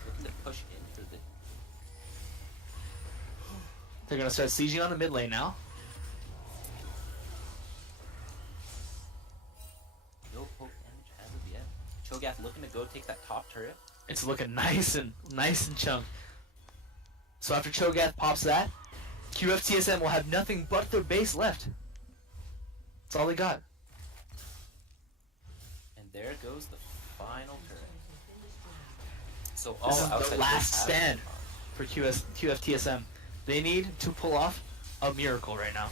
looking to push in for the. They're gonna start sieging on the mid lane now. No poke damage as of yet. Cho'Gath looking to go take that top turret. It's looking nice and chunk. So after Cho'Gath pops that, QFTSM will have nothing but their base left. That's all they got. And there goes the final turret. So all This is outside the last have- stand for QFTSM. They need to pull off a miracle right now.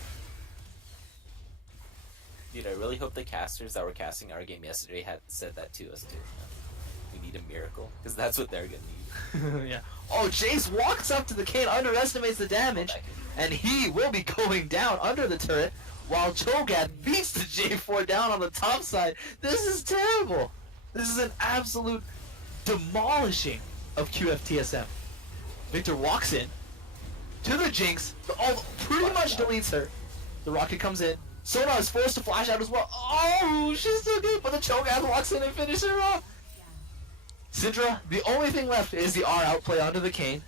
Dude, I really hope the casters that were casting our game yesterday had said that to us too. We need a miracle, because that's what they're gonna need. Yeah. Oh, Jace walks up to the Kayn, underestimates the damage, and he will be going down under the turret, while Cho'Gath beats the J4 down on the top side. This is terrible. This is an absolute demolishing of QFTSM. Victor walks in to the Jinx, pretty much deletes her. The rocket comes in. Sona is forced to flash out as well. Oh, she's so good, but the Cho'Gath walks in and finishes her off. Syndra, the only thing left is the R outplay onto the Kayn,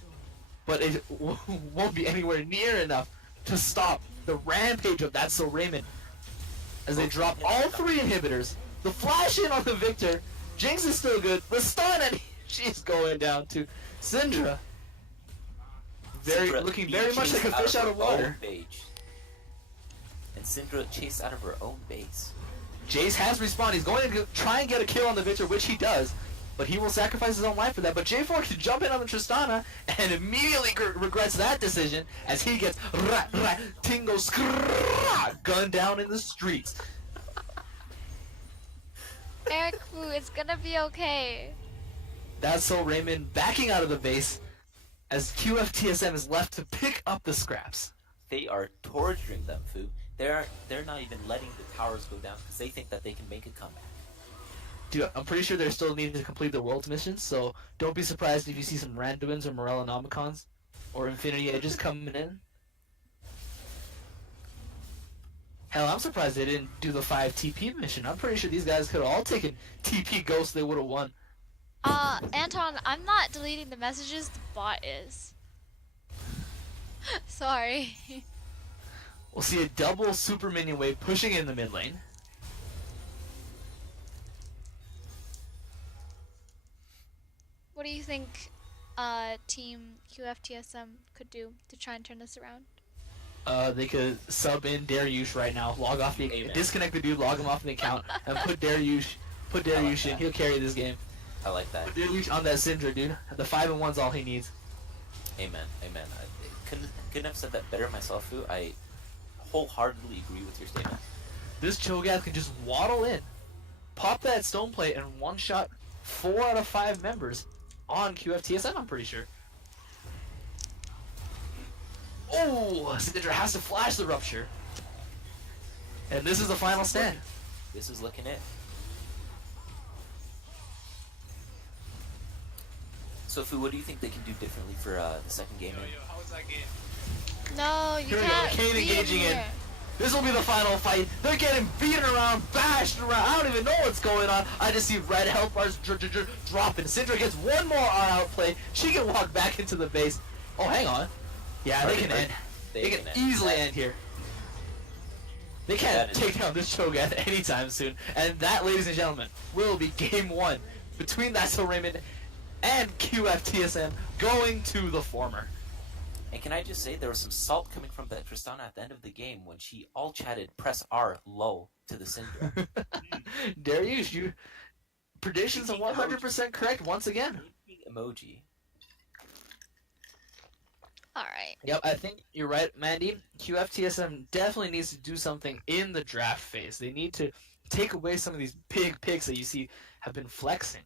but it won't be anywhere near enough to stop the rampage of That's So Raymond. As they drop all 3 inhibitors, the flash in on the Victor, Jinx is still good, the stun, and she's going down to Syndra. Syndra Looking being very much like a chased fish out of her water. own base. And Syndra chased out of her own base. Jace has respawned. He's going to try and get a kill on the Victor, which he does, but he will sacrifice his own life for that. But J4 can jump in on the Tristana and immediately regrets that decision as he gets tingo gunned down in the streets. Eric Fu, it's gonna be okay. That's So Raymond backing out of the base as QFTSM is left to pick up the scraps. They are torturing them, Fu. They're not even letting the towers go down because they think that they can make a comeback. Dude, I'm pretty sure they're still needing to complete the world's missions, so don't be surprised if you see some Randuins or Morellonomicons or Infinity Edges coming in. Hell, I'm surprised they didn't do the 5 TP mission. I'm pretty sure these guys could have all taken TP Ghost, they would have won. Anton, I'm not deleting the messages, the bot is. Sorry. We'll see a double super minion wave pushing in the mid lane. What do you think Team QFTSM could do to try and turn this around? They could sub in Dariush right now, log off the Amen. disconnect the dude, log him off the account, and put Dariush in. He'll carry this game. I like that. Put Dariush on that Syndra, dude. The 5-and-1's all he needs. Amen. Amen. I couldn't have said that better myself, Fu. I wholeheartedly agree with your statement. This Cho'Gath can just waddle in, pop that stone plate, and one-shot 4 out of 5 members on QFTSM, I'm pretty sure. Oh, Syndra has to flash the rupture. And this is the final stand. This is looking it. Sophie, what do you think they can do differently for the second game? How was that game? No, you Here we go, can't Kane be engaging in. here. This will be the final fight. They're getting beaten around, bashed around. I don't even know what's going on. I just see red health bars dropping. Syndra gets one more outplay. She can walk back into the base. Oh, hang on. Yeah, they can end. They can easily end here. They can't take down this Cho'Gath anytime soon. And that, ladies and gentlemen, will be game one between That's So Raymond and QFTSM going to the former. And can I just say, there was some salt coming from that Tristana at the end of the game when she all chatted press R low to the Syndra. Darius, you predictions are 100% correct once again. Emoji. Alright. Yep, I think you're right, Mandy. QFTSM definitely needs to do something in the draft phase. They need to take away some of these big picks that you see have been flexing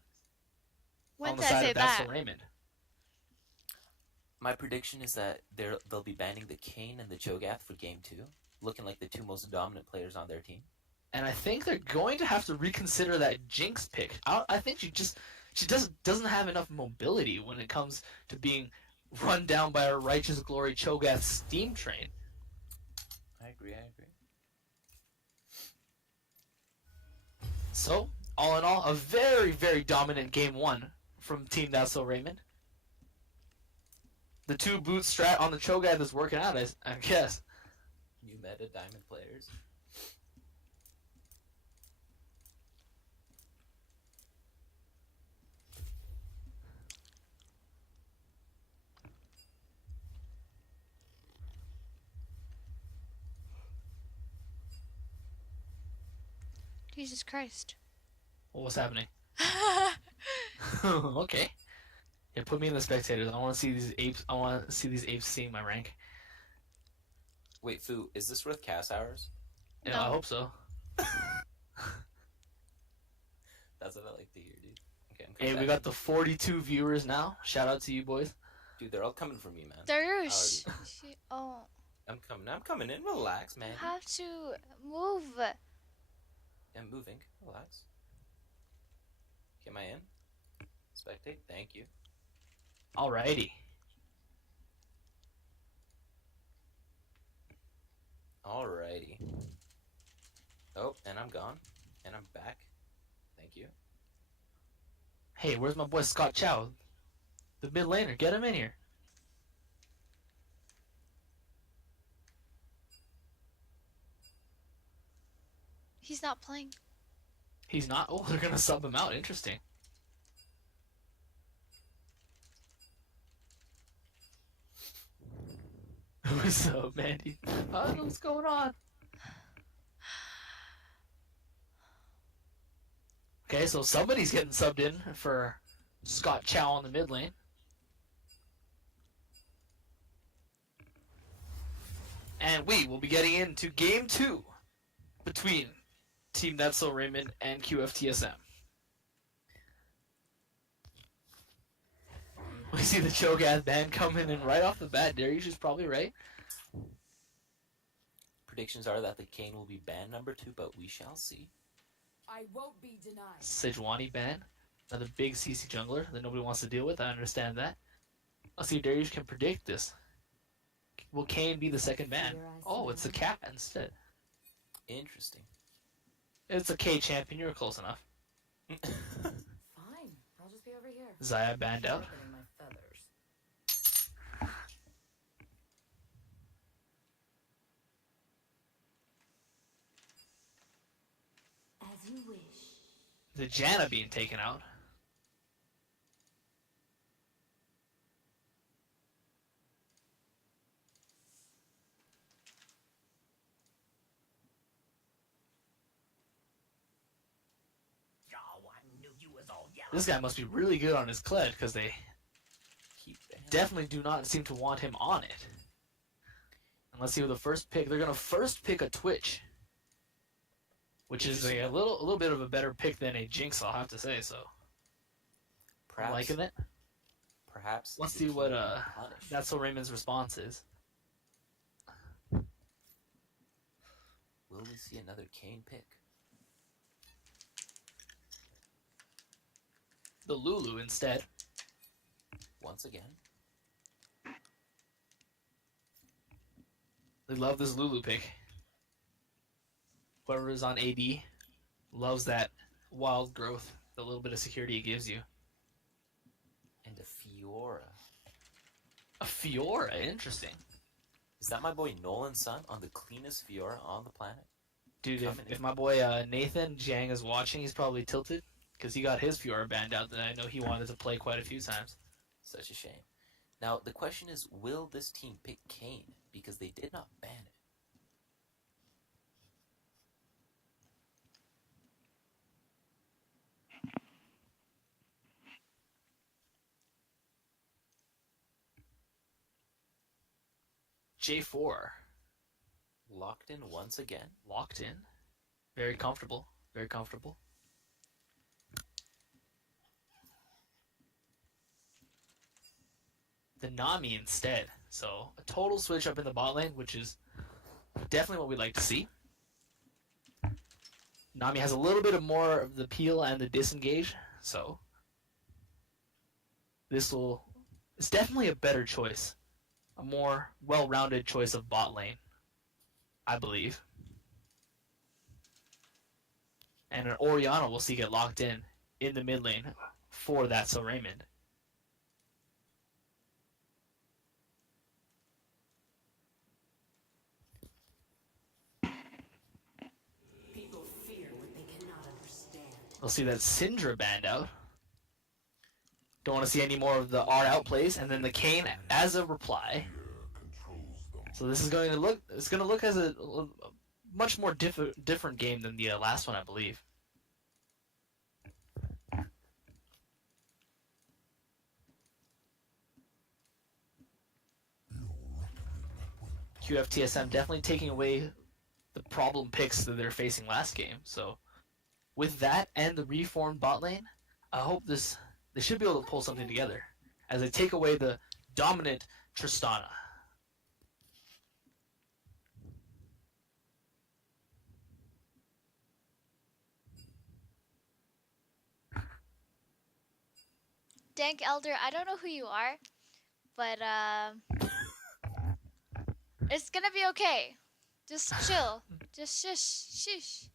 When on the did I side say of That's that? So Raymond. My prediction is that they'll be banning the Kayn and the Cho'Gath for game 2, looking like the two most dominant players on their team. And I think they're going to have to reconsider that Jinx pick. I think she doesn't have enough mobility when it comes to being run down by a Righteous Glory Cho'Gath steam train. I agree. So, all in all, a very, very dominant game one from Team That's So Raymond. The two boot strat on the Cho'Gath is working out, I guess. New meta diamond players. Jesus Christ. What's happening? Okay. Yeah, put me in the spectators. I want to see these apes. I want to see these apes seeing my rank. Wait, Fu, is this worth cast hours? Yeah, No. I hope so. That's what I like to hear, dude. Okay, I'm Hey, coming we back. got the 42 viewers now. Shout out to you boys. Dude, they're all coming for me, man. Darush. Oh, I'm coming in. Relax, man. you have to move. I'm moving. Relax. Okay, am I in? Spectate. Thank you. Alrighty. Alrighty. Oh, and I'm gone. And I'm back. Thank you. Hey, where's my boy Scott Chow? The mid laner. Get him in here. He's not playing. He's not. Oh, they're gonna sub him out. Interesting. What's up, Mandy? I don't know what's going on. Okay, so somebody's getting subbed in for Scott Chow on the mid lane. And we will be getting into game 2 between Team That's So Raymond and QFTSM. We see the Cho'Gath band coming in right off the bat. Darius is probably right. Predictions are that the Kayn will be banned number 2, but we shall see. I won't be denied. Sejuani ban. Another big CC jungler that nobody wants to deal with. I understand that. Let's see if Darius can predict this. Will Kayn be the second ban? Oh, it's a cat instead. Interesting. It's a K champion. You were close enough. Fine. I'll just be over here. Zaya banned out. Sharpening my feathers. As you wish. The Janna being taken out. This guy must be really good on his Kled because they Keep banning. definitely do not seem to want him on it. And let's see who the first pick. They're gonna first pick a Twitch, which is a little bit of a better pick than a Jinx, I'll have to say. So I'm Perhaps. liking it. Perhaps. Let's the see what King will punish. That's what Raymond's response is. Will will we see another Kane pick? The Lulu instead. Once again. They love this Lulu pick. Whoever is on AD loves that wild growth, the little bit of security it gives you. And a Fiora. A Fiora, interesting. Is that my boy Nolan's son on the cleanest Fiora on the planet? Dude, Coming if in. my boy Nathan Jiang is watching, he's probably tilted because he got his Fiora banned out that I know he wanted to play quite a few times. Such a shame. Now, the question is, will this team pick Kane? Because they did not ban it. J4. Locked in once again. Locked in. Very comfortable. Very comfortable. The Nami instead. So a total switch up in the bot lane, which is definitely what we'd like to see. Nami has a little bit of more of the peel and the disengage, so it's definitely a better choice. A more well-rounded choice of bot lane, I believe. And an Orianna we'll see get locked in the mid lane for that so Raymond. People fear what they cannot understand. We'll see that Syndra banned out. Don't want to see any more of the R outplays, and then the Kayn as a reply. So this is going to look. It's going to look as a much more different game than the last one, I believe. QFTSM definitely taking away the problem picks that they're facing last game. So with that and the reformed bot lane, I hope they should be able to pull something together as they take away the dominant Tristana. Dank Elder, I don't know who you are, but it's gonna be okay. Just chill. Just shush.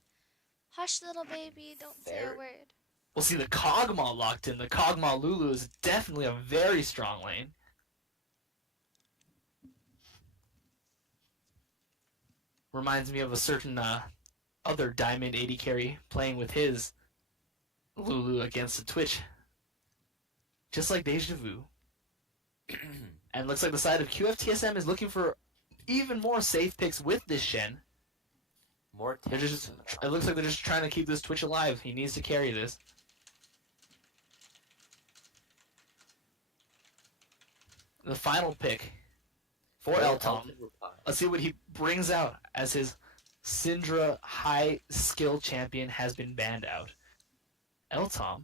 Hush, little baby. Don't say Fair. a word. We'll see the Kog'Maw locked in. The Kog'Maw Lulu is definitely a very strong lane. Reminds me of a certain other Diamond 80 carry playing with his Lulu against the Twitch. Just like Deja Vu. And looks like the side of QFTSM is looking for even more safe picks with this Shen. More They're tanks just, in the top. it looks like they're just trying to keep this Twitch alive. He needs to carry this. The final pick for Eltom. Let's see what he brings out as his Syndra high skill champion has been banned out. Eltom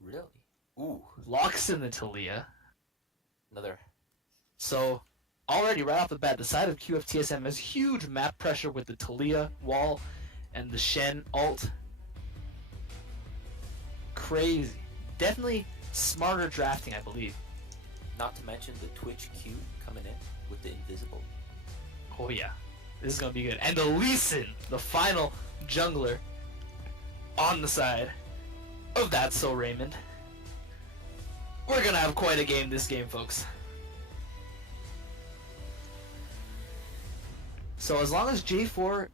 Really? Ooh, locks in the Talia. another. So already right off the bat, the side of QFTSM has huge map pressure with the Talia wall and the Shen ult. Crazy. Definitely smarter drafting, I believe. Not to mention the Twitch Q coming in with the invisible. Oh yeah, this is gonna be good. And the Lee Sin, the final jungler, on the side of that so Raymond. We're gonna have quite a game this game, folks. So as long as J4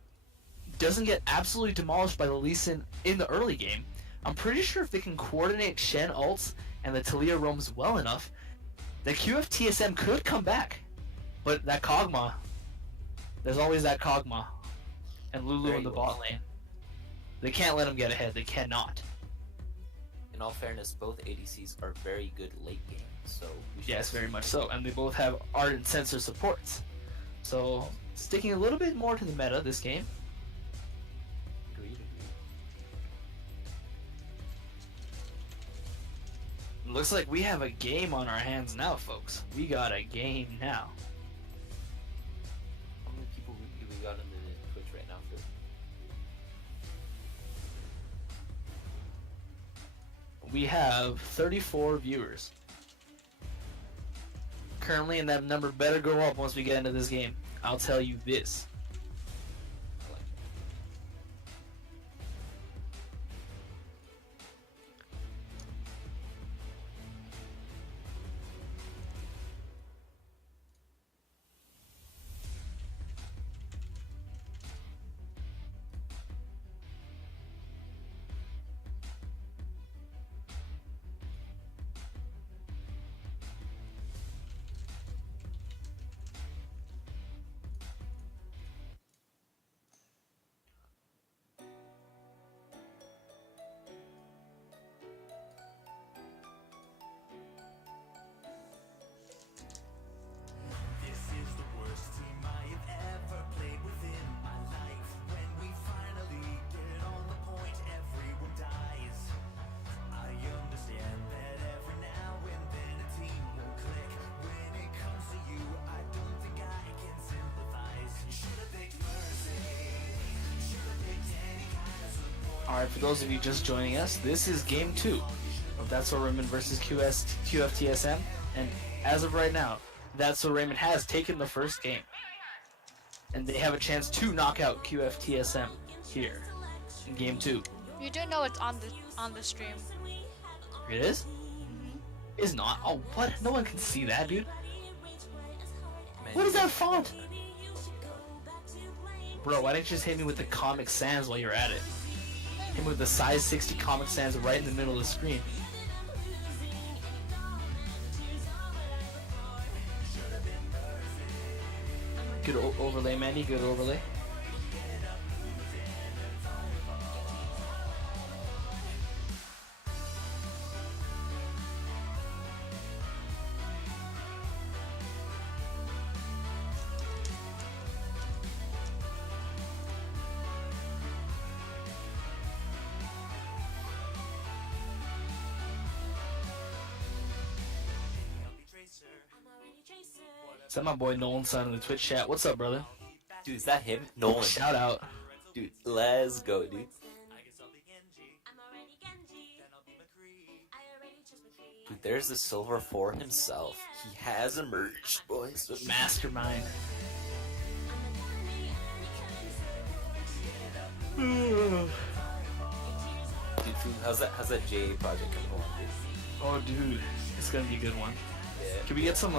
doesn't get absolutely demolished by the Lee Sin in the early game, I'm pretty sure if they can coordinate Shen ults and the Talia roams well enough, the QFTSM could come back. But that Kog'Maw, there's always that Kog'Maw and Lulu Very in the well. bot lane. They can't let him get ahead. They cannot. In all fairness, both ADCs are very good late game, so we should Yes, very much so. And they both have ardent sensor supports. So sticking a little bit more to the meta this game. Agreed. Looks like we have a game on our hands now, folks. We got a game now. How many people we got in the we have 34 viewers currently, and that number better go up once we get into this game. I'll tell you this. I like it. This is the worst team I have ever played within my life. When we finally get on the point, everyone dies. I understand that every now and then a team won't click. When it comes to you, I don't think I can sympathize. Should've picked mercy. Should've picked any kind of support. Alright, for those of you just joining us, this is game 2 of That's So Raymond versus QFTSM, and as of right now, That's So Raymond has taken the first game, and they have a chance to knock out QFTSM here in game 2. You do know it's on the stream. It is? Is not? Oh, what? No one can see that, dude. Man, What is that font? Bro, why didn't you just hit me with the Comic Sans while you're at it? Hit me with the size 60 Comic Sans right in the middle of the screen. Good overlay, Mandy. Good overlay. Is that my boy Nolan son in the Twitch chat? What's up, brother? dude, is that him? Nolan. Shout out. Dude, let's go, dude. Dude, there's the Silver 4 himself. He has emerged, boys. Mastermind. Dude, food, how's that JA project coming along, dude? Oh, dude. It's gonna be a good one. Yeah. Can we get some,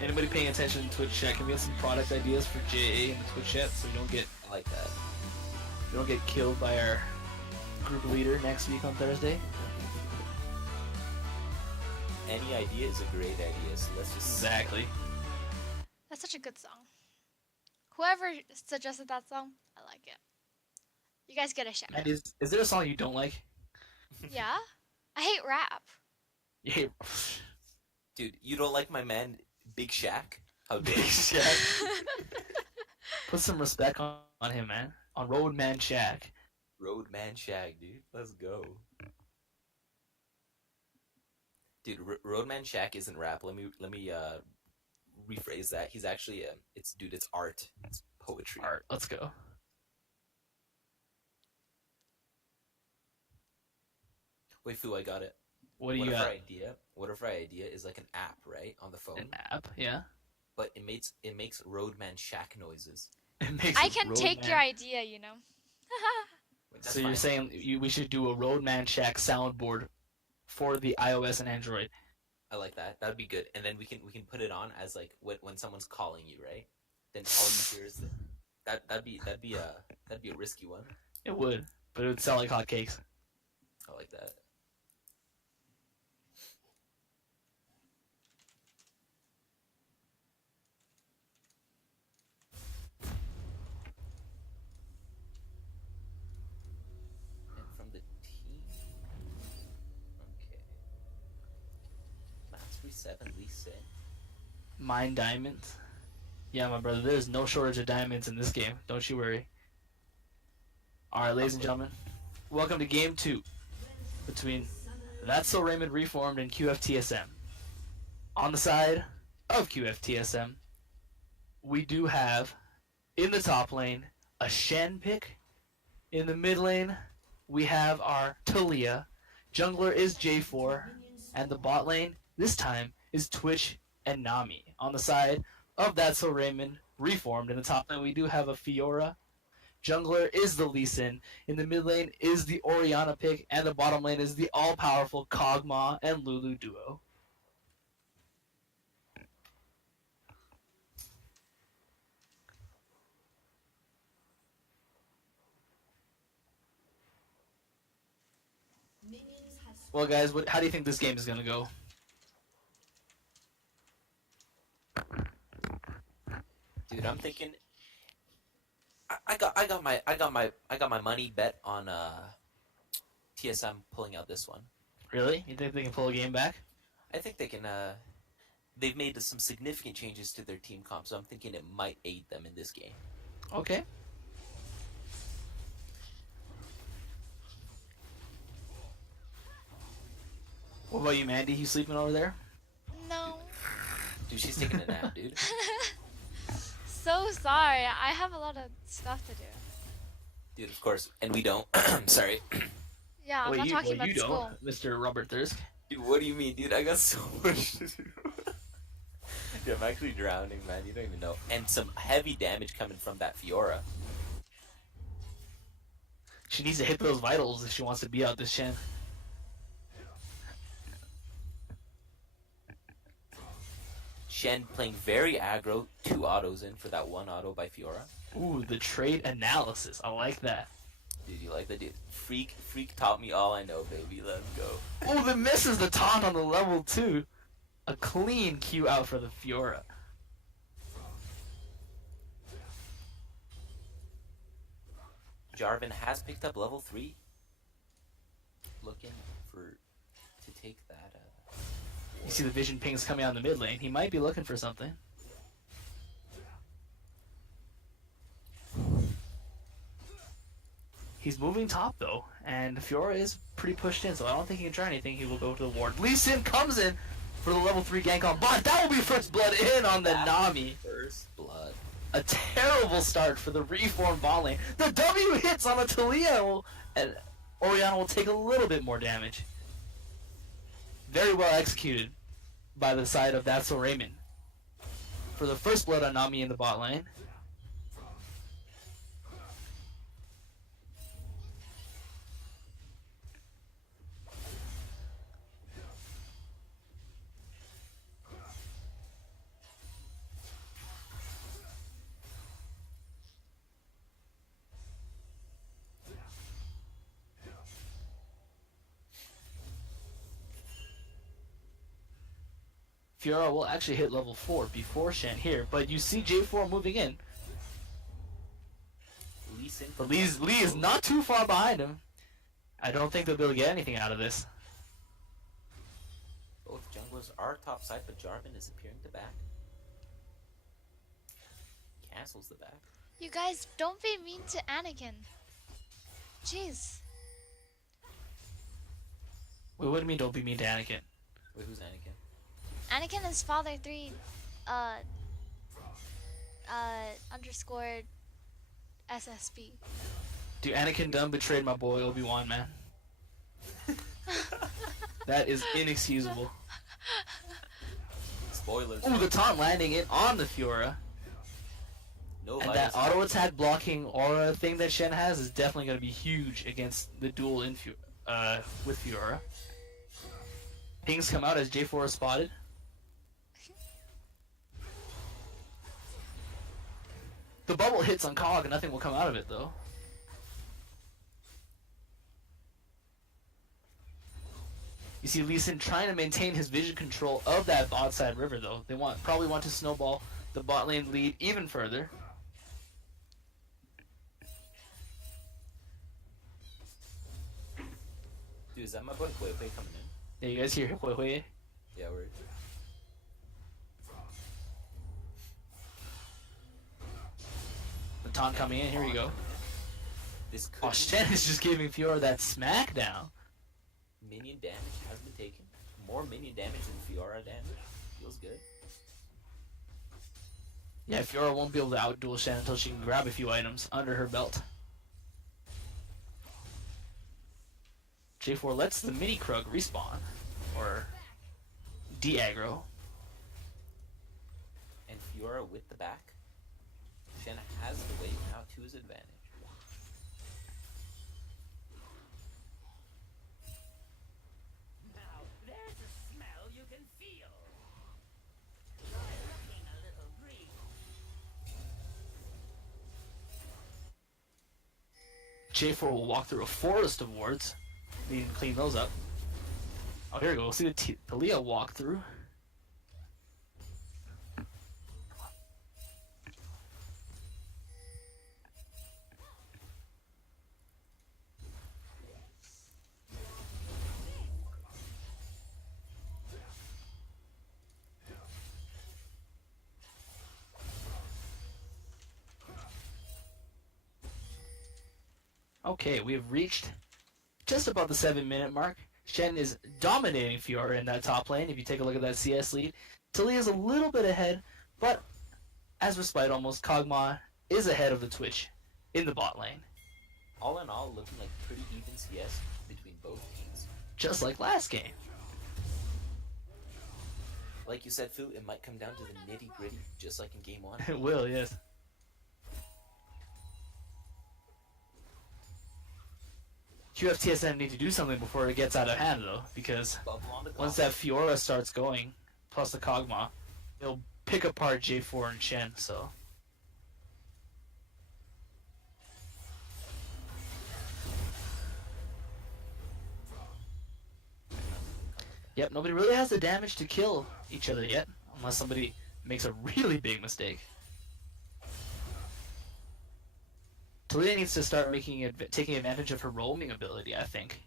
anybody paying attention to Twitch chat, can we get some product ideas for JA in the Twitch chat so we I like that. don't get killed by our group leader next week on Thursday? Any idea is a great idea, so let's just... Exactly. That's such a good song. Whoever suggested that song, I like it. You guys get a shout. And is there a song you don't like? Yeah? I hate rap. Yeah. Dude, you don't like my man, Big Shaq? How Big dare you? Shaq. Put some respect on him, man. On Roadman Shaq. Roadman Shaq, dude. Let's go. Dude, Roadman Shaq isn't rap. Let me rephrase that. He's actually it's art. It's poetry. Alright, let's go. Wait, Fu, I got it. What do you What if got? our idea is like an app, right, on the phone, An app, yeah. but it makes Roadman Shaq noises. It makes I it can take Roadman. your idea, you know. Like, that's So you're fine. saying we should do a Roadman Shack soundboard for the iOS and Android? I like that. That'd be good. And then we can put it on as like when someone's calling you, right? Then all you hear is that'd be a risky one. It would, but it would sound like hotcakes. I like that. And from the team, okay. Max 37 Lee Sin. Mine diamonds. Yeah, my brother, there's no shortage of diamonds in this game. Don't you worry. Alright, ladies and gentlemen, welcome to Game 2 between That's So Raymond Reformed and QFTSM. On the side of QFTSM, we do have, in the top lane, a Shen pick. In the mid lane, we have our Talia. Jungler is J4, and the bot lane this time is Twitch and Nami. On the side of That's So Raymond, reformed. In the top lane, we do have a Fiora. Jungler is the Lee Sin. In the mid lane is the Orianna pick, and the bottom lane is the all-powerful Kog'Maw and Lulu duo. Well, guys, how do you think this game is gonna go? Dude, I'm thinking. I got my money bet on TSM pulling out this one. Really? You think they can pull a game back? I think they can. They've made some significant changes to their team comp, so I'm thinking it might aid them in this game. Okay. What about you, Mandy? You sleeping over there? No. Dude, she's taking a nap, dude. So sorry. I have a lot of stuff to do. Dude, of course, and we don't. Sorry. Yeah, I'm not talking about you school. don't, Mr. Robert Thirsk. Dude, what do you mean, dude? I got so much to do. Dude, I'm actually drowning, man. You don't even know. And some heavy damage coming from that Fiora. She needs to hit those vitals if she wants to be out this Shen. Shen playing very aggro, 2 autos in for that 1 auto by Fiora. Ooh, the trade analysis. I like that. Dude, you like that, dude? Freak taught me all I know, baby. Let's go. Oh, the misses the taunt on the level 2. A clean Q out for the Fiora. Jarvan has picked up level 3. Looking to take that. You see the vision pings coming out in the mid lane. He might be looking for something. He's moving top though, and Fiora is pretty pushed in, so I don't think he can try anything. He will go to the ward. Lee Sin comes in for the level 3 gank on bot. That will be first blood in on the Nami. First blood. A terrible start for the reformed bot lane. The W hits on the Talia, and Orianna will take a little bit more damage. Very well executed by the side of That's So Raymond. For the first blood on Nami in the bot lane. Fiora will actually hit level 4 before Shen here, but you see J4 moving in. But Lee is not too far behind him. I don't think they'll be able to get anything out of this. Both junglers are top side, but Jarvan is appearing to back. Cancels the back. You guys, don't be mean to Anakin. Jeez. Wait, what do you mean don't be mean to Anakin? Wait, who's Anakin? Anakin is father 3 underscored SSB. Dude, Anakin done betrayed my boy Obi-Wan, man. That is inexcusable. Spoilers. Ooh, the taunt landing it on the Fiora. No And vitals. that auto attack blocking aura thing that Shen has is definitely going to be huge against the duel in with Fiora. Pings come out as J4 is spotted. The bubble hits on Cog and nothing will come out of it though. You see Lee Sin trying to maintain his vision control of that bot side river though. They probably want to snowball the bot lane lead even further. Dude, is that my boy Hui Hui coming in? Yeah, you guys hear Hui Hui? Yeah, we're. The taunt coming in, here you go. This could Oh, Shen is just giving Fiora that smackdown. minion damage has been taken. More minion damage than Fiora damage. Feels good. Yeah, Fiora won't be able to outduel Shen until she can grab a few items under her belt. J4 lets the mini Krug respawn. Or de-aggro. And Fiora with the back. Shen has the wave now to his advantage. Now there's a smell you can feel. Try looking a little green. J4 will walk through a forest of wards. Needing to clean those up. Oh, here we go. We'll see the Talia walk through. Okay, we have reached just about the 7-minute mark. Shen is dominating Fiora in that top lane. If you take a look at that CS lead, Talia's a little bit ahead, but as Respite almost, Kog'Maw is ahead of the Twitch in the bot lane. All in all, looking like pretty even CS between both teams. Just like last game. Like you said, Fu, it might come down to the nitty gritty, just like in game 1. It will, yes. QFTSM need to do something before it gets out of hand, though, because Bubble on the clock. once that Fiora starts going, plus the Kog'Maw, it'll pick apart J4 and Shen, so... Yep, nobody really has the damage to kill each other yet, unless somebody makes a really big mistake. Talia needs to start taking advantage of her roaming ability, I think.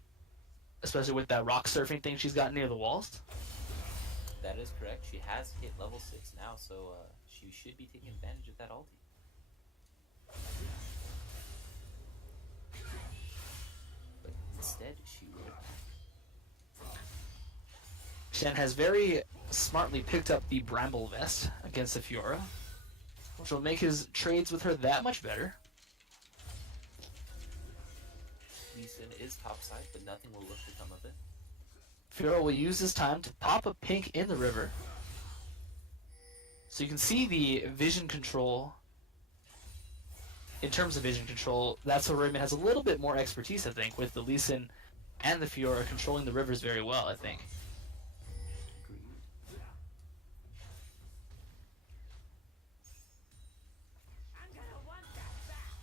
Especially with that rock surfing thing she's got near the walls. That is correct. She has hit level 6 now, so she should be taking advantage of that ulti. But instead, she will. Shen has very smartly picked up the Bramble Vest against the Fiora, which will make his trades with her that much better. Lee Sin is topside, but nothing will look to come of it. Fiora will use this time to pop a pink in the river. So you can see the vision control. In terms of vision control, that's where Raymond has a little bit more expertise, I think, with the Lee Sin and the Fiora controlling the rivers very well, I think. I'm gonna want that back.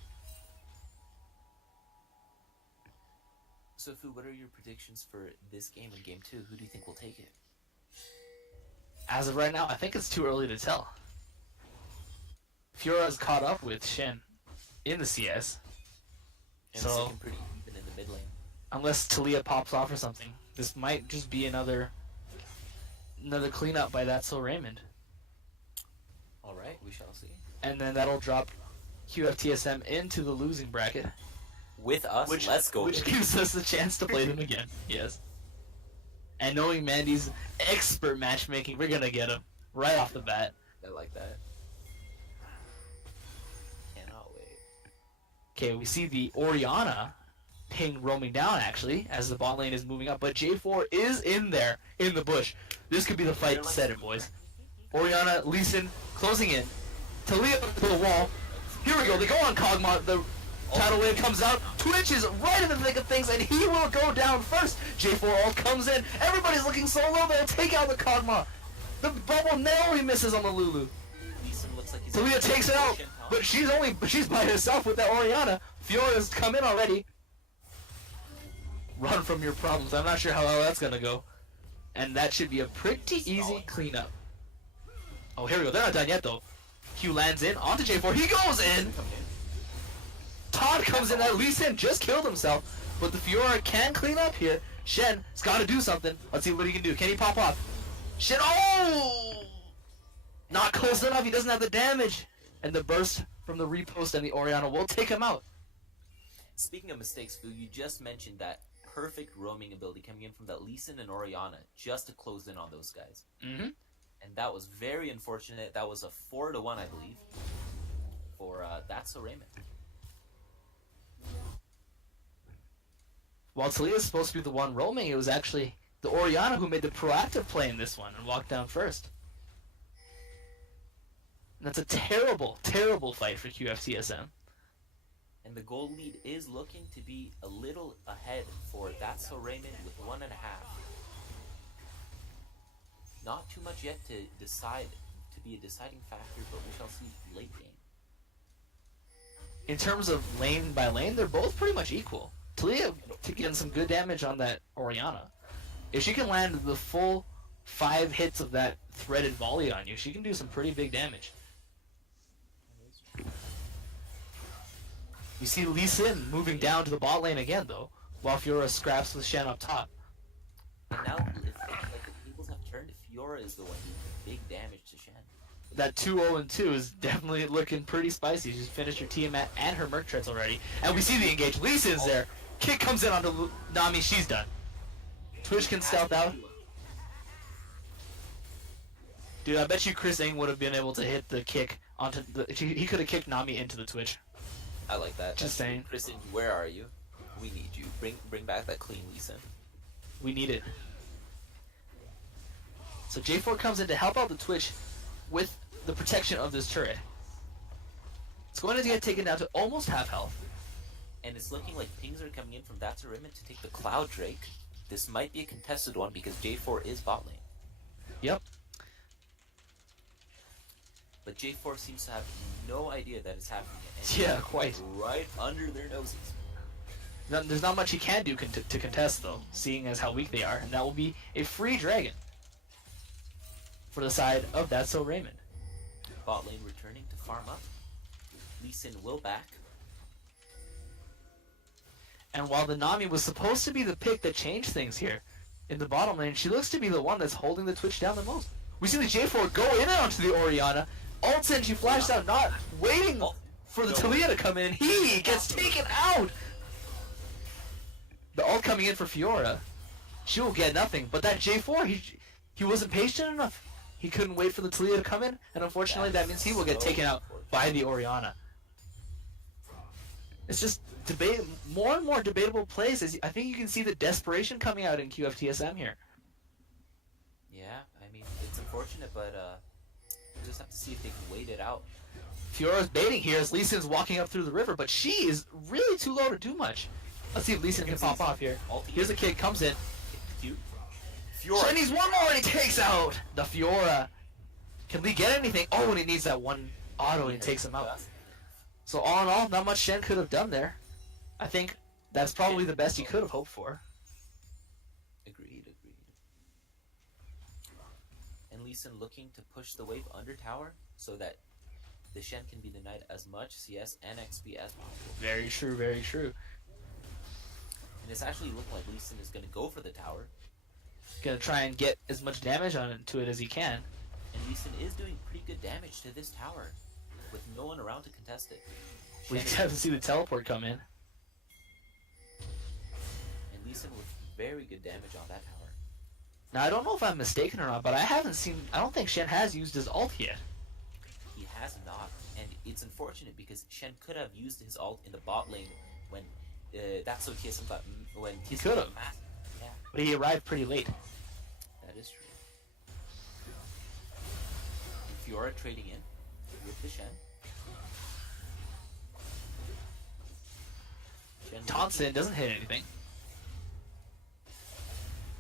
So, Fu, what are your predictions for this game and game 2? Who do you think will take it? As of right now, I think it's too early to tell. Fiora's caught up with Shen in the CS. And So- it's looking pretty even in the mid lane. Unless Talia pops off or something. This might just be another cleanup by that Soul Raymond. Alright, we shall see. And then that'll drop QFTSM into the losing bracket. With us, let's go. Which gives us the chance to play them again. Yes. And knowing Mandy's expert matchmaking, we're gonna get him right off the bat. I like that. Cannot wait. Okay, we see the Orianna ping roaming down actually as the bot lane is moving up, but J4 is in there in the bush. This could be the fight to set it, boys. Orianna, Lee Sin closing in. Talia to the wall. Here we go. They go on Kog'Maw. The tidal wave comes out. Twitch is right in the thick of things, and he will go down first. J4 ult comes in. Everybody's looking so low. They'll take out the Kog'Maw. The bubble narrowly misses on the Lulu. Lee Sin looks like he's Talia takes it out, but she's by herself with that Orianna. Fiora's come in already. Run from your problems. I'm not sure how well that's gonna go. And that should be a pretty easy cleanup. Oh, here we go. They're not done yet, though. Q lands in onto J4. He goes in! Todd comes in. That Lee Sin just killed himself. But the Fiora can clean up here. Shen's got to do something. Let's see what he can do. Can he pop off? Shen. Oh! Not close enough. He doesn't have the damage. And the burst from the repost and the Orianna will take him out. Speaking of mistakes, Fu, you just mentioned that perfect roaming ability coming in from that Lee Sin and Orianna just to close in on those guys. Mm-hmm. And that was very unfortunate. That was a 4-1, I believe, for That's So Raymond. while Talia's supposed to be the one roaming, it was actually the Orianna who made the proactive play in this one and walked down first. And that's a terrible, terrible fight for QFTSM. And the goal lead is looking to be a little ahead for That's So Raymond with 1.5. Not too much yet to decide to be a deciding factor, but we shall see late game. In terms of lane by lane, they're both pretty much equal. Talia getting some good damage on that Orianna. If she can land the full 5 hits of that threaded volley on you, she can do some pretty big damage. You see Lee Sin moving down to the bot lane again, though, while Fiora scraps with Shen up top. And now, if the tables have turned, Fiora is the one doing big damage to Shen. That 2-0-2 is definitely looking pretty spicy. She's finished her Tiamat and her Merc Treads already. And we see the engage. Lee Sin's there. Kick comes in onto Nami. She's done. Twitch can stealth out. Dude, I bet you Chris Ng would have been able to hit the kick onto the... He could have kicked Nami into the Twitch. I like that. Just saying. Kristen, where are you? We need you. Bring back that clean Lee Sin. We need it. So J4 comes in to help out the Twitch with the protection of this turret. It's going to get taken down to almost half health. And it's looking like pings are coming in from That's So Raymond to take the Cloud Drake. This might be a contested one because J4 is bot lane. Yep. But J4 seems to have no idea that it's happening. And Yeah, it's quite. right under their noses. There's not much he can do to contest, though, seeing as how weak they are. And that will be a free dragon for the side of That's So Raymond. Bot lane returning to farm up. Lee Sin will back. And while the Nami was supposed to be the pick that changed things here, in the bottom lane, she looks to be the one that's holding the Twitch down the most. We see the J4 go in onto the Orianna. Ults in, she flashed out, not waiting for the Talia to come in. He gets taken out! The ult coming in for Fiora. She will get nothing, but that J4, he wasn't patient enough. He couldn't wait for the Talia to come in, and unfortunately that means he will get taken out by the Orianna. It's just more and more debatable plays. I think you can see the desperation coming out in QFTSM here. Yeah, I mean, it's unfortunate, but we'll just have to see if they can wait it out. Fiora's baiting here as Lee Sin's walking up through the river, but she is really too low to do much. Let's see if Lee Sin can pop off here. Here's a kid, comes in. Cute. Fiora needs one more and he takes out the Fiora. Can Lee get anything? Oh, and he needs that one auto and he takes him out. So all in all, not much Shen could have done there. I think that's probably the best he could have hoped for. Agreed. And Lee Sin looking to push the wave under tower so that the Shen can be denied as much CS and XP as possible. Very true, very true. And it's actually looking like Lee Sin is going to go for the tower. Gonna try and get as much damage to it as he can. And Lee Sin is doing pretty good damage to this tower with no one around to contest it. We just have to see the teleport come in. And Lee Sin with very good damage on that tower. Now I don't know if I'm mistaken or not, but I don't think Shen has used his ult yet. He has not, and it's unfortunate because Shen could have used his ult in the bot lane when That's So TSM got when He TSM could got have. massive. Yeah, But he arrived pretty late. that is true. And Fiora trading in with the Shen. Thompson doesn't hit anything.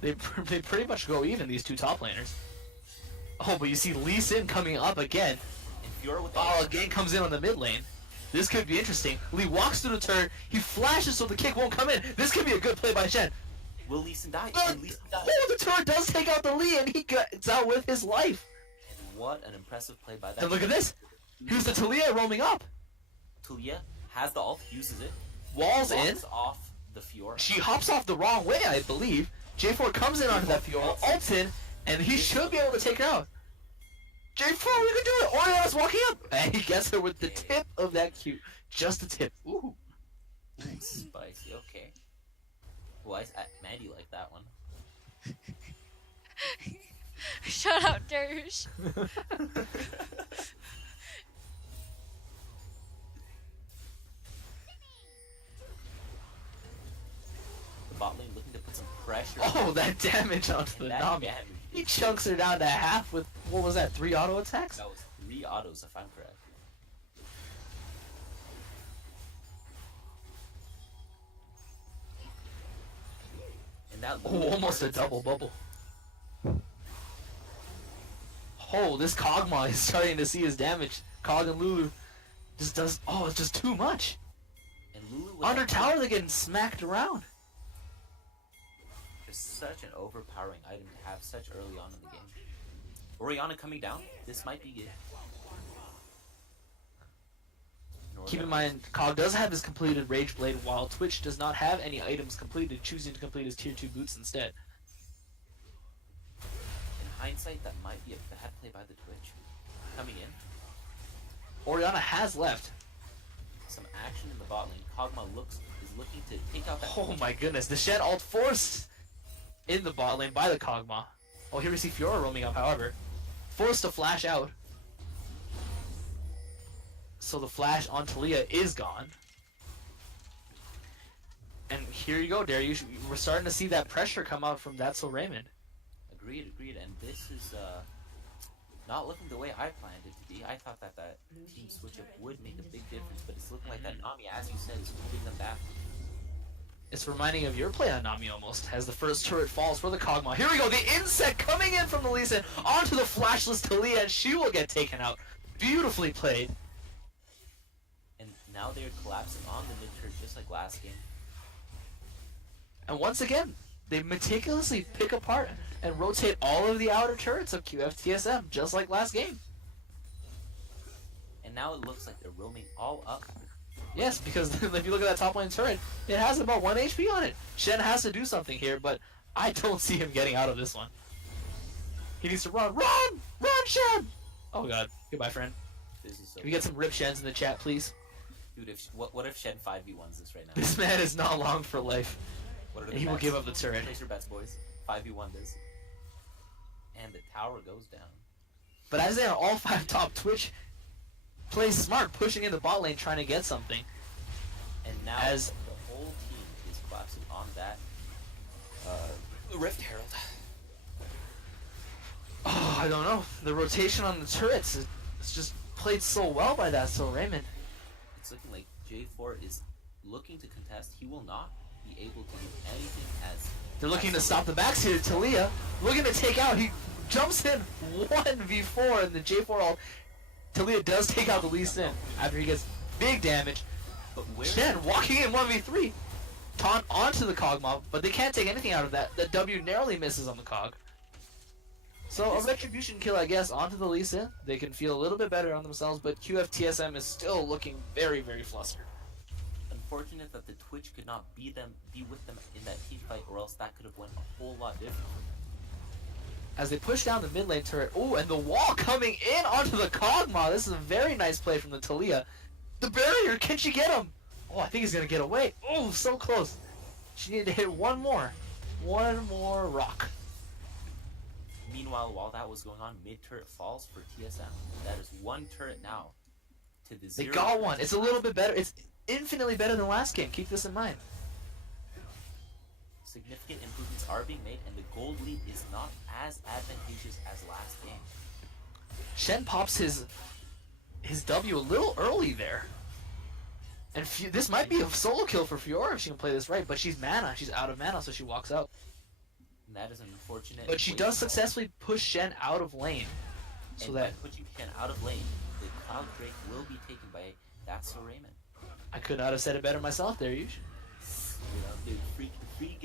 They pretty much go even, these two top laners. Oh, but you see Lee Sin coming up again. And Fiora with the Oh, again comes in on the mid lane. This could be interesting. Lee walks through the turret. He flashes so the kick won't come in. This could be a good play by Shen. Will Lee Sin die? And Lee Sin dies. Oh, the turret does take out the Lee, and he gets out with his life. And what an impressive play by that. And look at this. Here's the Talia roaming up. Talia has the ult, uses it. Walls in. Walks off the Fiora. She hops off the wrong way, I believe. J4 comes in onto that Fiora, ults in, and he should be able to take her out. J4, we can do it! Oriana's walking up! And he gets her with the tip of that Q. Just the tip. Ooh. Spicy, okay. Well, Mandy liked that one. Shut up, Dersh. bot lane, looking to put some pressure. Oh, that damage onto and the that Nami. damage He is chunks her down to half with, what was that, 3 auto attacks? That was 3 autos, if I'm correct. And that Oh, almost a double bubble. Oh, this Kog'Maw is starting to see his damage. Kog and Lulu just does, oh, it's just too much. And Lulu with Under that- tower, they're getting smacked around. Just such an overpowering item to have such early on in the game. Orianna coming down. This might be it. And Keep in Orianna- mind, Kog does have his completed Rage Blade, while Twitch does not have any items completed, choosing to complete his tier 2 boots instead. In hindsight, that might be a bad play by the Twitch. Coming in. Orianna has left. Some action in the bot lane. Kog'Maw is looking to take out that Oh Twitch. my goodness, the Shen ult forced in the bot lane by the Kog'Maw. Oh, here we see Fiora roaming up, however. Forced to flash out. So the flash on Talia is gone. And here you go, Darius. We're starting to see that pressure come out from That's So Raymond. Agreed. And this is not looking the way I planned it to be. I thought that team switch up would make a big difference, but it's looking like that Nami, as you said, is holding them back. It's reminding of your play on Nami almost, as the first turret falls for the Kog'Maw. Here we go, the insect coming in from the Lee Sin onto the flashless Talia, and she will get taken out. Beautifully played. And now they're collapsing on the mid turret just like last game. And once again, they meticulously pick apart and rotate all of the outer turrets of QFTSM, just like last game. And now it looks like they're roaming all up. Yes, because if you look at that top lane turret, it has about 1 HP on it. Shen has to do something here, but I don't see him getting out of this one. He needs to run. Run! Run, Shen! Oh god. Goodbye, friend. This is so Can we get some rip Shens in the chat, please? Dude, what if Shen 5v1s this right now? This man is not long for life. What are the And he will bets? give up the turret. Place your bets, boys. 5v1 this. And the tower goes down. But as they are all 5 top, Twitch plays smart, pushing in the bot lane, trying to get something. And now As- the whole team is collapsing on that Rift Herald. Oh, I don't know. The rotation on the turrets is just played so well by that So Raymond. It's looking like J4 is looking to contest. He will not be able to do anything as They're looking to stop the backs here. Talia looking to take out. He jumps in 1v4 in the J4 ult. Talia does take out the Lee Sin after he gets big damage. But where Shen walking in 1v3. Taunt onto the Kog'Maw, but they can't take anything out of that. The W narrowly misses on the Cog. So a retribution kill, I guess, onto the Lee Sin. They can feel a little bit better on themselves, but QFTSM is still looking very, very flustered. unfortunate that the Twitch could not be with them in that team fight, or else that could have went a whole lot different. As they push down the mid lane turret. Oh, and the wall coming in onto the Kog'Maw. This is a very nice play from the Talia. The barrier, can she get him? Oh, I think he's gonna get away. Oh, so close. She needed to hit one more. One more rock. Meanwhile, while that was going on, mid turret falls for TSM. That is one turret now to the They zero. got one. It's a little bit better. It's infinitely better than last game. Keep this in mind. Significant improvements are being made, and the gold lead is not as advantageous as last game. Shen pops his W a little early there. And this might be a solo kill for Fiora if she can play this right, but she's mana. She's out of mana, so she walks out. And that is an unfortunate. But she way does to go. successfully push Shen out of lane. So And that by pushing Shen out of lane, the Cloud Drake will be taken by That's So Raymond. I could not have said it better myself there, Yush. You know, dude, Freak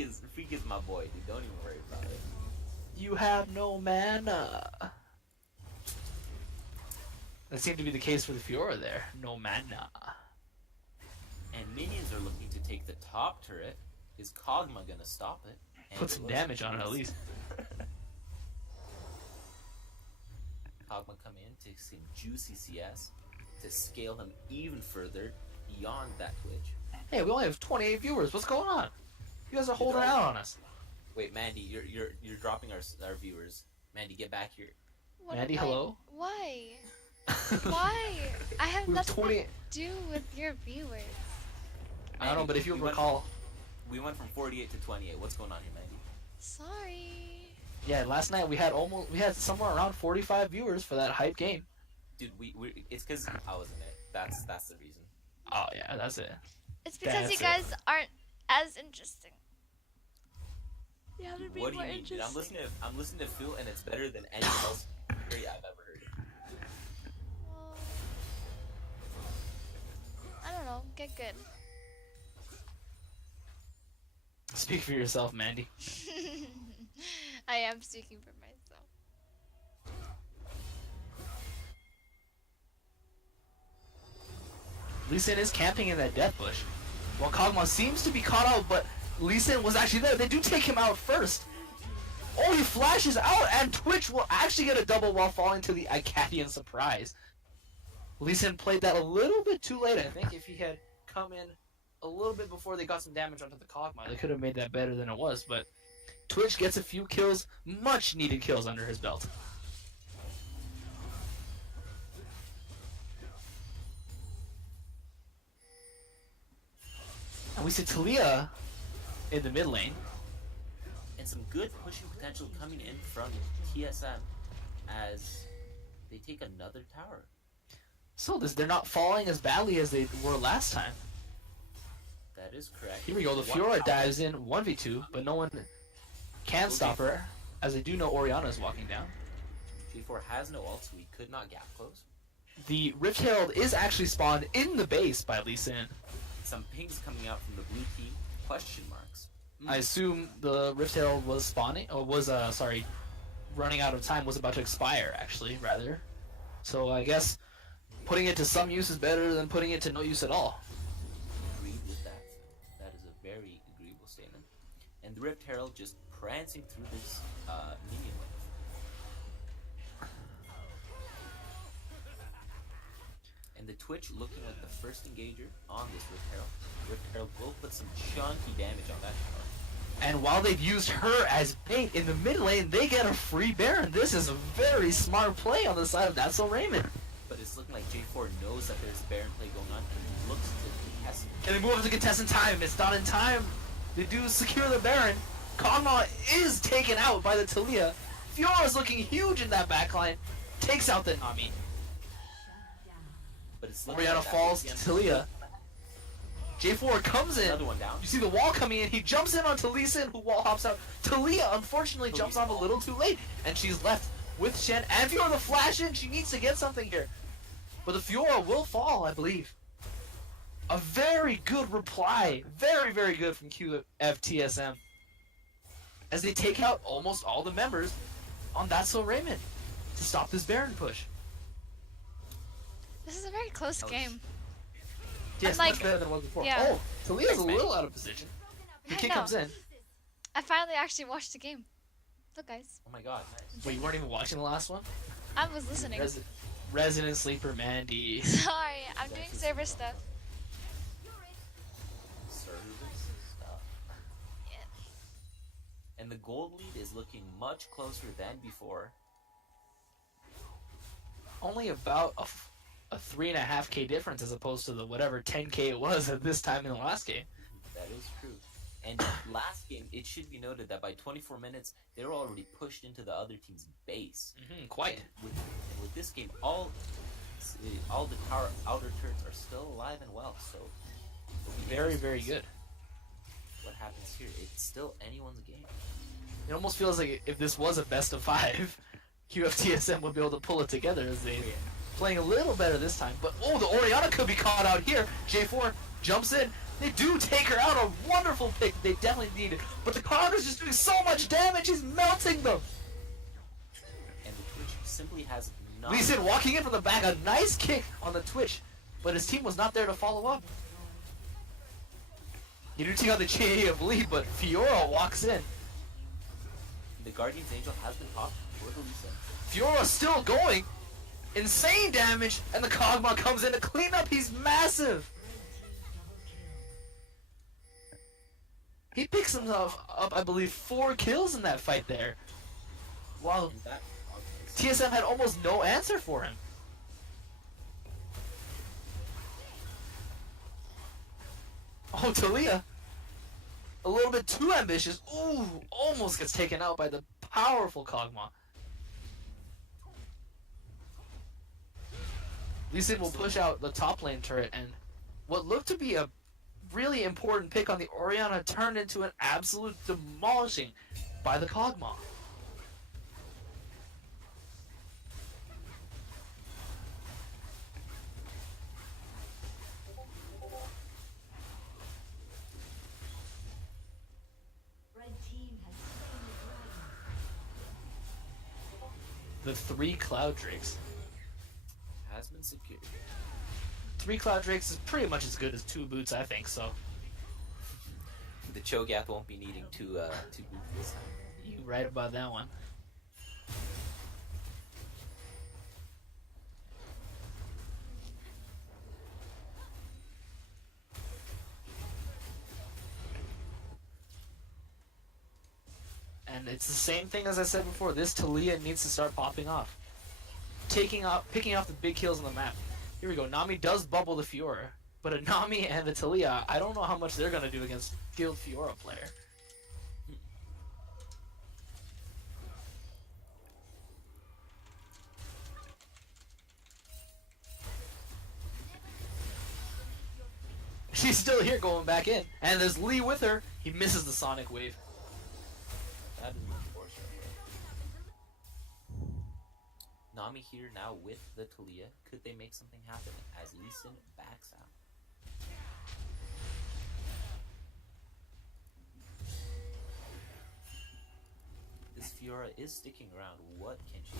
is my boy, dude. Don't even worry about it. You have no mana. That seemed to be the case for the Fiora there. No mana. And minions are looking to take the top turret. Is Kog'Maw gonna stop it? And Put some looks damage like on it he at is. least. Kog'Maw come in to some juicy CS to scale him even further beyond that glitch. Hey, we only have 28 viewers. What's going on? You guys are holding don't- out on us. Wait, Mandy, you're dropping our viewers. Mandy, get back here. What Mandy, am I- hello? Why? Why? I have We have nothing 20 to do with your viewers. I don't know, but if you We went- recall, we went from 48 to 28. What's going on here, Mandy? Sorry. Yeah, last night we had somewhere around 45 viewers for that hype game. Dude, it's because I was in it. That's the reason. Oh yeah, that's it. It's because That's you it. guys aren't as interesting. You have to be What do more you mean, dude? interesting. I'm listening to Phil, and it's better than any else I've ever heard. Well, I don't know. Get good. Speak for yourself, Mandy. I am speaking for myself. Lee Sin is camping in that death bush. While Kog'Maw seems to be caught out, but Lee Sin was actually there. They do take him out first. Oh, he flashes out, and Twitch will actually get a double while falling to the Icadian surprise. Lee Sin played that a little bit too late, I think. If he had come in a little bit before they got some damage onto the Kog'Maw, they could have made that better than it was, but Twitch gets a few kills, much needed kills under his belt. And we see Talia in the mid lane. And some good pushing potential coming in from TSM as they take another tower. So they're not falling as badly as they were last time. That is correct. Here we go, the One Fiora tower. dives in 1v2, but no one can stop her, as they do know Orianna is walking down. G4 has no ult, so he could not gap close. The Rift Herald is actually spawned in the base by Lee Sin. Some pings coming out from the blue team. Question marks. I assume the Rift Herald was spawning, or was, running out of time, was about to expire, actually, rather. So I guess putting it to some use is better than putting it to no use at all. Agreed with that. That is a very agreeable statement. And the Rift Herald just prancing through this minion wave. And the Twitch looking like the first engager on this Rift Herald. Rift Herald will put some chunky damage on that tower. And while they've used her as bait in the mid lane, they get a free Baron. This is a very smart play on the side of That's So Raymond. But it's looking like J4 knows that there's a Baron play going on and he looks to contest. Can they move up to contest in time? It's not in time. They do secure the Baron. Kog'Maw is taken out by the Talia. Fiora's looking huge in that backline. Takes out the Nami. But it's looking Orianna like that falls ATM to Talia. J4 comes in. Another one down. You see the wall coming in. He jumps in on Lee Sin, who wall hops out. Talia, unfortunately, jumps off a little too late. And she's left with Shen. And Fiora the flash in. She needs to get something here. But the Fiora will fall, I believe. A very good reply. Very, very good from QFTSM. As they take out almost all the members on That's So Raymond to stop this Baron push. This is a very close was- game. Yes, like- much better than it was before. yeah. Oh, Talia's a Thanks, mate. little out of position. The I kid know. comes in. I finally actually watched the game. Look, guys. Oh my god, nice. Wait, you weren't even watching the last one? I was listening. Resident Sleeper Mandy. Sorry, I'm doing server stuff. Service stuff. Yeah. And the gold lead is looking much closer than before. Only about a 3.5k difference as opposed to the whatever 10k it was at this time in the last game. That is true. And last game, it should be noted that by 24 minutes, they were already pushed into the other team's base. Quite. And with this game, all the tower outer turrets are still alive and well. So it'll be Very, interesting very to see good. what happens here? It's still anyone's game. It almost feels like if this was a best of 5, QFTSM would be able to pull it together as they playing a little better this time. But oh, the Orianna could be caught out here. J4 jumps in. They do take her out. A wonderful pick. They definitely need it. But the Connor's just doing so much damage. He's melting them. And the Twitch simply has not. Lee Sin walking in from the back. A nice kick on the Twitch. But his team was not there to follow up. You do take out the GA of Lee, but Fiora walks in. The Guardian's Angel has been popped for the Lisa. Fiora still going. Insane damage. And the Kog'Maw comes in to clean up. He's massive. He picks himself up, I believe, 4 kills in that fight there. While And that TSM had almost no answer for him. Oh, Talia. A little bit too ambitious. Ooh, almost gets taken out by the powerful Kog'Maw. Lee Sin will push out the top lane turret, and what looked to be a really important pick on the Orianna turned into an absolute demolishing by the Kog'Maw. The 3 Cloud Drakes. Has been secured. 3 Cloud Drakes is pretty much as good as 2 boots, I think, so. The Cho'Gath won't be needing two boots this time. You right about that one. And it's the same thing as I said before. This Talia needs to start popping off. Picking off the big kills on the map. Here we go. Nami does bubble the Fiora. But a Nami and the Talia, I don't know how much they're going to do against skilled Fiora player. She's still here going back in. And there's Lee with her. He misses the Sonic Wave. That is unfortunate. Nami here now with the Talia. Could they make something happen as Lee Sin backs out? This Fiora is sticking around. What can she do?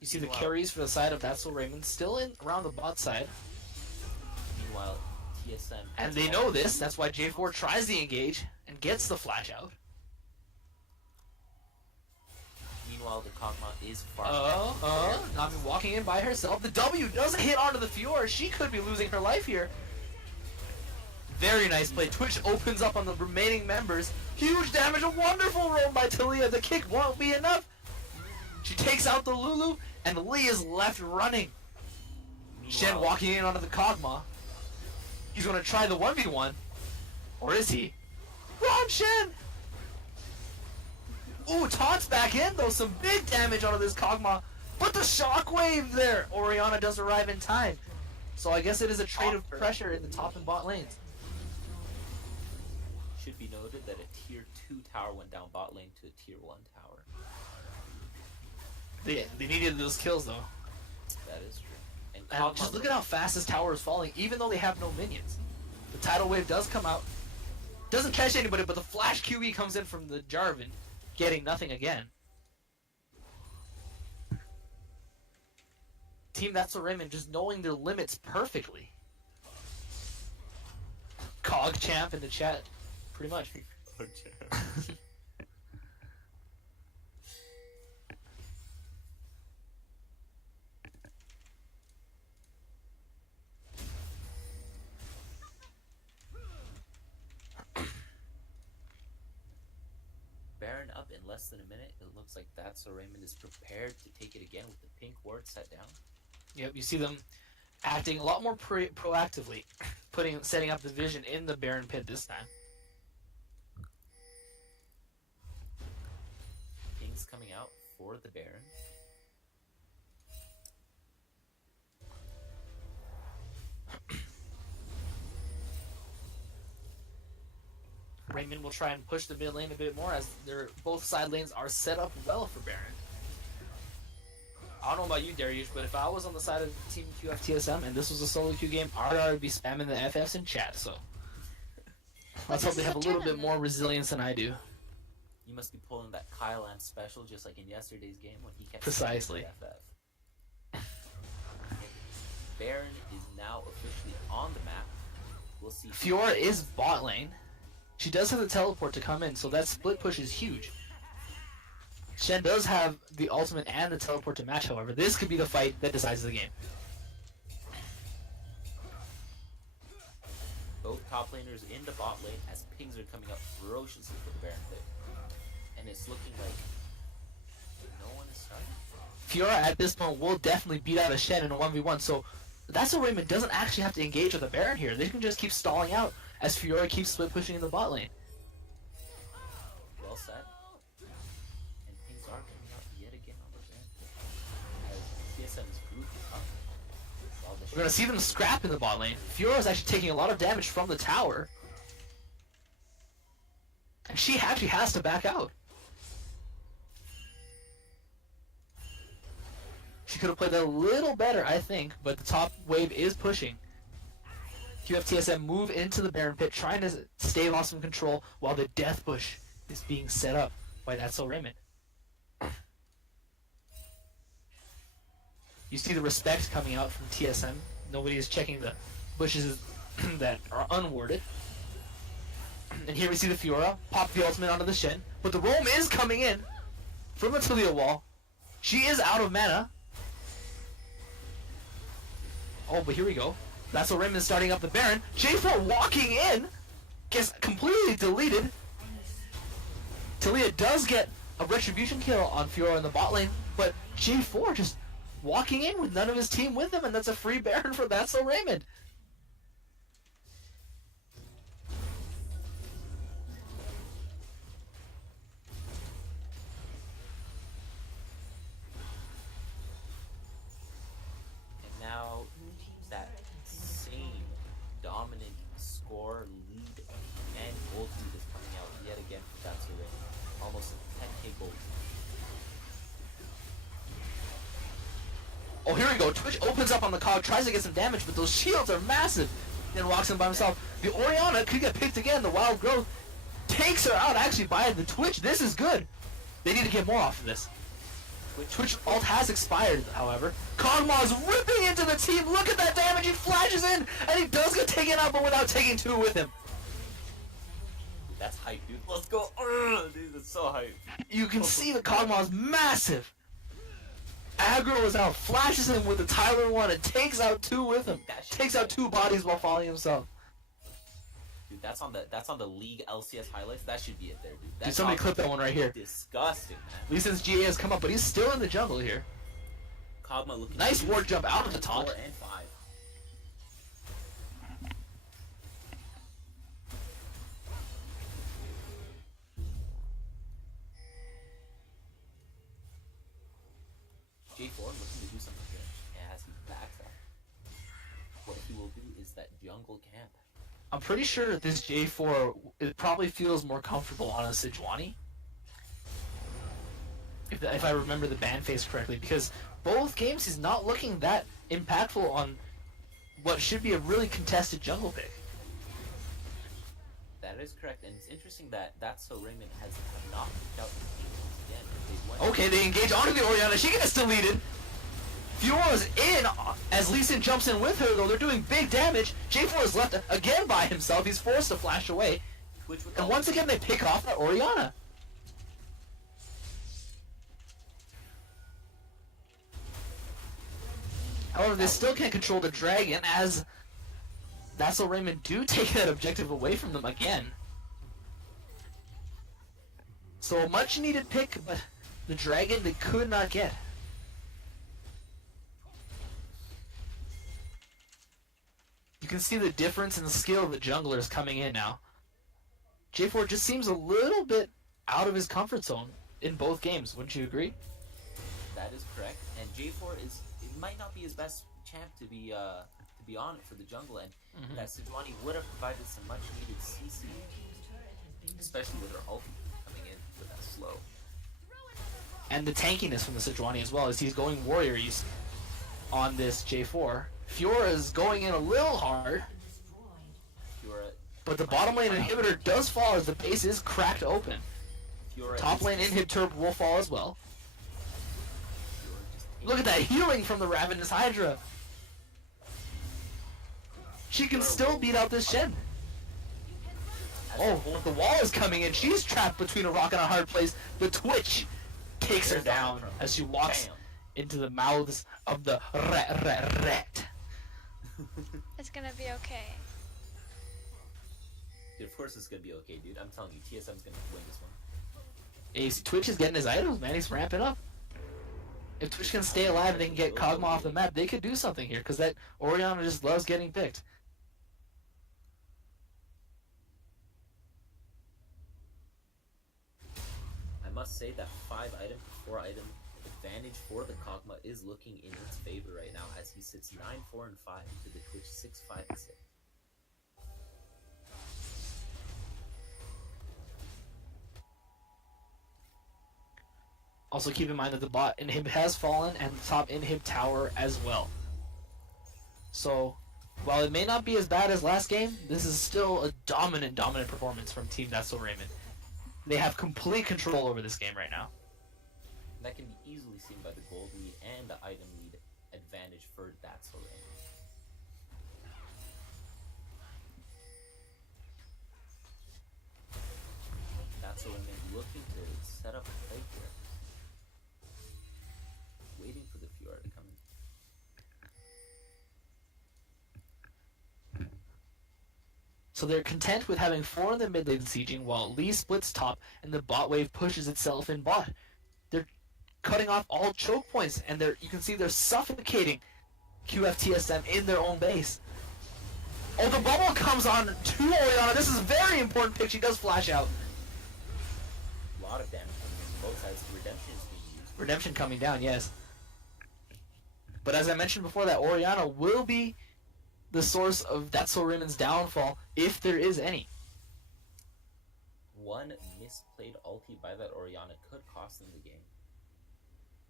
You see the carries for the side of That's So Raymond still in around the bot side. Meanwhile, TSM... And they know this. That's why J4 tries to engage and gets the flash out. Meanwhile, the Kog'Maw is far Nami walking in by herself. The W doesn't hit onto the Fiora. She could be losing her life here. Very nice play. Twitch opens up on the remaining members. Huge damage. A wonderful roll by Talia. The kick won't be enough. She takes out the Lulu, and Lee is left running. Shen walking in onto the Kog'Maw. He's going to try the 1v1. Or is he? Run, Shen! Ooh, taunts back in, though. Some big damage onto this Kog'Maw. But the shockwave there! Orianna does arrive in time. So I guess it is a trade of pressure in the top and bot lanes. Should be noted that a tier 2 tower went down bot lane to a tier 1 tower. They needed those kills, though. That is true. And Just look at how fast this tower is falling, even though they have no minions. The tidal wave does come out. Doesn't catch anybody, but the flash QE comes in from the Jarvan, getting nothing again. Team That's So Raymond just knowing their limits perfectly. Cog champ in the chat, pretty much. Baron up in less than a minute. It looks like That's So Raymond is prepared to take it again with the pink ward set down. Yep, you see them acting a lot more proactively, setting up the vision in the Baron pit this time. Ping's coming out for the Baron. Raymond will try and push the mid lane a bit more as both side lanes are set up well for Baron. I don't know about you, Dariush, but if I was on the side of Team QF TSM and this was a solo queue game, I'd already be spamming the FFs in chat, so. Let's hope they have a little bit more resilience than I do. You must be pulling that Kyle Amp special just like in yesterday's game when he kept Precisely. FF. Baron is now officially on the map. We'll see. Fiora is bot lane. She does have the teleport to come in, so that split push is huge. Shen does have the ultimate and the teleport to match, however. This could be the fight that decides the game. Both top laners in the bot lane as pings are coming up ferociously for the Baron pit. And it's looking like no one is starting. Fiora at this point will definitely beat out a Shen in a 1v1, so That's so Raymond doesn't actually have to engage with the Baron here. They can just keep stalling out as Fiora keeps split pushing in the bot lane. Well said. And things are coming out yet again on the bench. As TSM's group is up. We're gonna see them scrap in the bot lane. Fiora's actually taking a lot of damage from the tower. And she actually has to back out. She could have played that a little better, I think, but the top wave is pushing. You have TSM move into the Baron pit, trying to stave off some control while the Death Bush is being set up by That's So Raymond. You see the respect coming out from TSM. Nobody is checking the bushes that are unwarded. And here we see the Fiora pop the ultimate onto the Shen, but the roam is coming in from the Talia wall. She is out of mana. Oh, but here we go. That's what Raymond starting up the Baron. J4 walking in gets completely deleted. Talia does get a retribution kill on Fiora in the bot lane, but J4 just walking in with none of his team with him, and that's a free Baron for That's So Raymond. Now that same dominant score lead and gold lead is coming out yet again for That's So Raymond. Almost 10k gold. Oh, here we go. Twitch opens up on the cog, tries to get some damage, but those shields are massive. Then walks in by himself. The Orianna could get picked again. The Wild Growth takes her out actually by the Twitch. This is good. They need to get more off of this. Twitch ult has expired, however. Kog'Maw's ripping into the team. Look at that damage. He flashes in, and he does get taken out, but without taking two with him. That's hype, dude. Let's go. Ugh, dude, that's so hype. You can see the Kog'Maw's massive. Aggro is out, flashes him with the Tyler 1 and takes out two with him. Takes out two bodies while falling himself. Dude, that's on the league LCS highlights. That should be it there, dude. Dude, That's somebody clip that one right here. disgusting, man. Lee Sin's GA has come up, but he's still in the jungle here. Kog'Maw looking Nice huge. ward jump out of the taunt. 4 and 5. J4 looking to do something good. And as he backs up, what he will do is that jungle camp. I'm pretty sure this J4 it probably feels more comfortable on a Sejuani. If I remember the ban phase correctly, because both games he's not looking that impactful on what should be a really contested jungle pick. That is correct, and it's interesting that That's So Raymond has not picked out the team once again. They went Okay, they engage onto the Orianna. She gets deleted. Fiora's in as Lee Sin jumps in with her, though. They're doing big damage. J4 is left again by himself. He's forced to flash away. Twitch with And once again, they pick off that Orianna. However, they still can't control the dragon as That's So Raymond do take that objective away from them again. So a much needed pick, but the dragon they could not get. You can see the difference in the skill of the junglers coming in now. J4 just seems a little bit out of his comfort zone in both games, wouldn't you agree? That is correct, and J4 it might not be his best champ to be on it for the jungle, and that Sejuani would have provided some much needed CC, especially with her ulti coming in for that slow. And the tankiness from the Sejuani as well, as he's going warrior east on this J4. Fiora is going in a little hard, Fiora, but the bottom lane inhibitor does fall as the base is cracked open. Fiora Top is lane just- inhibitor will fall as well. Fiora just takes- Look at that healing from the Ravenous Hydra. She can still beat out this Shen. Oh, the wall is coming in. She's trapped between a rock and a hard place. The Twitch takes her There's the down intro. as she walks Bam. into the mouths of the rat. It's gonna be okay. Dude, of course it's gonna be okay, dude. I'm telling you, TSM's gonna win this one. Hey, Twitch is getting his items, man. He's ramping up. If Twitch can stay alive and they can get Kog'Maw off the map, they could do something here, because that Orianna just loves getting picked. I must say that 5-item to 4-item advantage for the Kog'Maw is looking in its favor right now, as he sits 9-4 and 5 to the Twitch 6-5 and 6. Also keep in mind that the bot inhib has fallen and the top inhib tower as well. So, while it may not be as bad as last game, this is still a dominant performance from Team That's So Raymond. They have complete control over this game right now. That can be easily seen by the gold lead and the item lead advantage for That's So Raymond. That's So Raymond looking to set up a play here. Waiting for the Fiora to come in. So they're content with having 4 in the mid lane sieging while Lee splits top and the bot wave pushes itself in bot. They're cutting off all choke points and you can see they're suffocating QFTSM in their own base. Oh, the bubble comes on to Orianna. This is a very important pick. She does flash out. A lot of damage coming in both sides. Redemption is being used. Redemption coming down, yes. But as I mentioned before, that Orianna will be the source of That's So Raymond's downfall, if there is any. One misplayed ulti by that Orianna could cost them the game.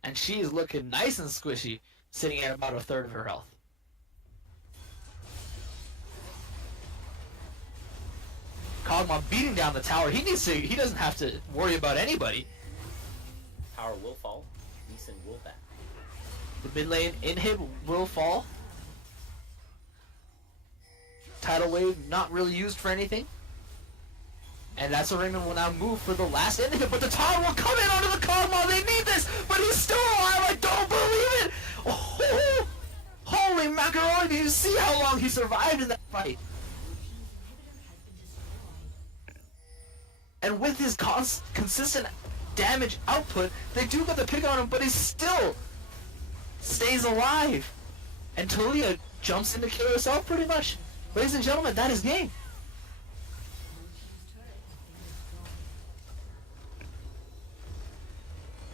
And she is looking nice and squishy, sitting at about a third of her health. Kog'Maw beating down the tower. He doesn't have to worry about anybody. Power will fall. Lee Sin will back. The mid lane inhib will fall. Tidal wave not really used for anything. And That's So Raymond will now move for the last inhib, but the tower will come in onto the Kog'Maw. They need this, but he's still alive. I don't believe it. Oh, holy macaroni! Did you see how long he survived in that fight? And with his consistent damage output, they do get the pick on him, but he still stays alive. And Talia jumps in to kill herself pretty much. Ladies and gentlemen, that is game.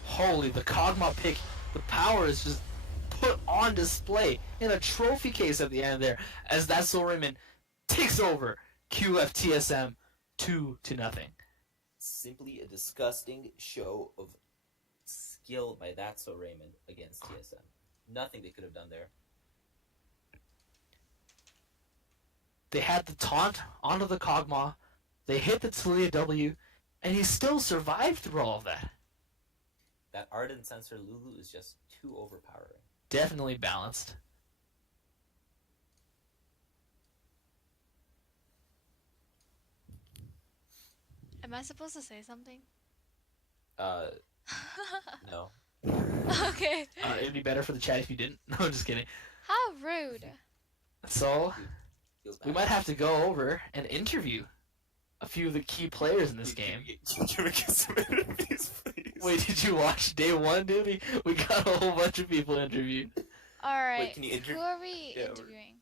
Holy, the Kog'Maw pick, the power is just put on display in a trophy case at the end there, as That's So Raymond takes over QFTSM 2-0. Simply a disgusting show of skill by That's So Raymond against TSM. Nothing they could have done there. They had the taunt onto the Kog'Maw, they hit the Talia W, and he still survived through all of that. That Ardent Sensor Lulu is just too overpowering. Definitely balanced. Am I supposed to say something? No. Okay. It'd be better for the chat if you didn't. No, I'm just kidding. How rude. So, Feels bad. we might have to go over and interview a few of the key players in this game. Can we get some interviews, please? Wait, did you watch day one, dude? We got a whole bunch of people interviewed. Alright. can you Who are we interviewing?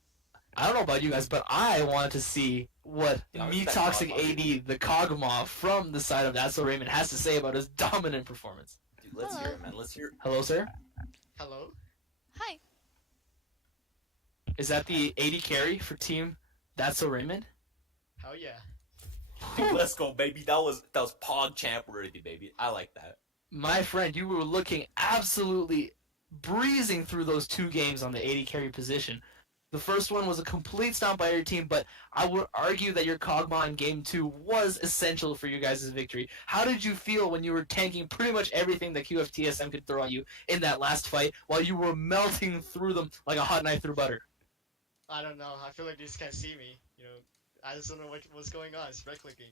I don't know about you guys, but I wanted to see what Yeah, I Me respect Toxic Kog'Maw. AD, the Kog'Maw from the side of That's So Raymond, has to say about his dominant performance. Dude, let's hear it, man. Let's hear it. Hello, sir. Hello? Hi. Is that the AD carry for Team That's So Raymond? Hell yeah. Dude, let's go, baby. That was Pog champ worthy, baby. I like that. My friend, you were looking absolutely breezing through those 2 games on the AD carry position. The first one was a complete stomp by your team, but I would argue that your Kog'Maw in Game 2 was essential for you guys' victory. How did you feel when you were tanking pretty much everything that QFTSM could throw at you in that last fight, while you were melting through them like a hot knife through butter? I don't know. I feel like they just can't see me. You know, I just don't know what's going on. It's right clicking.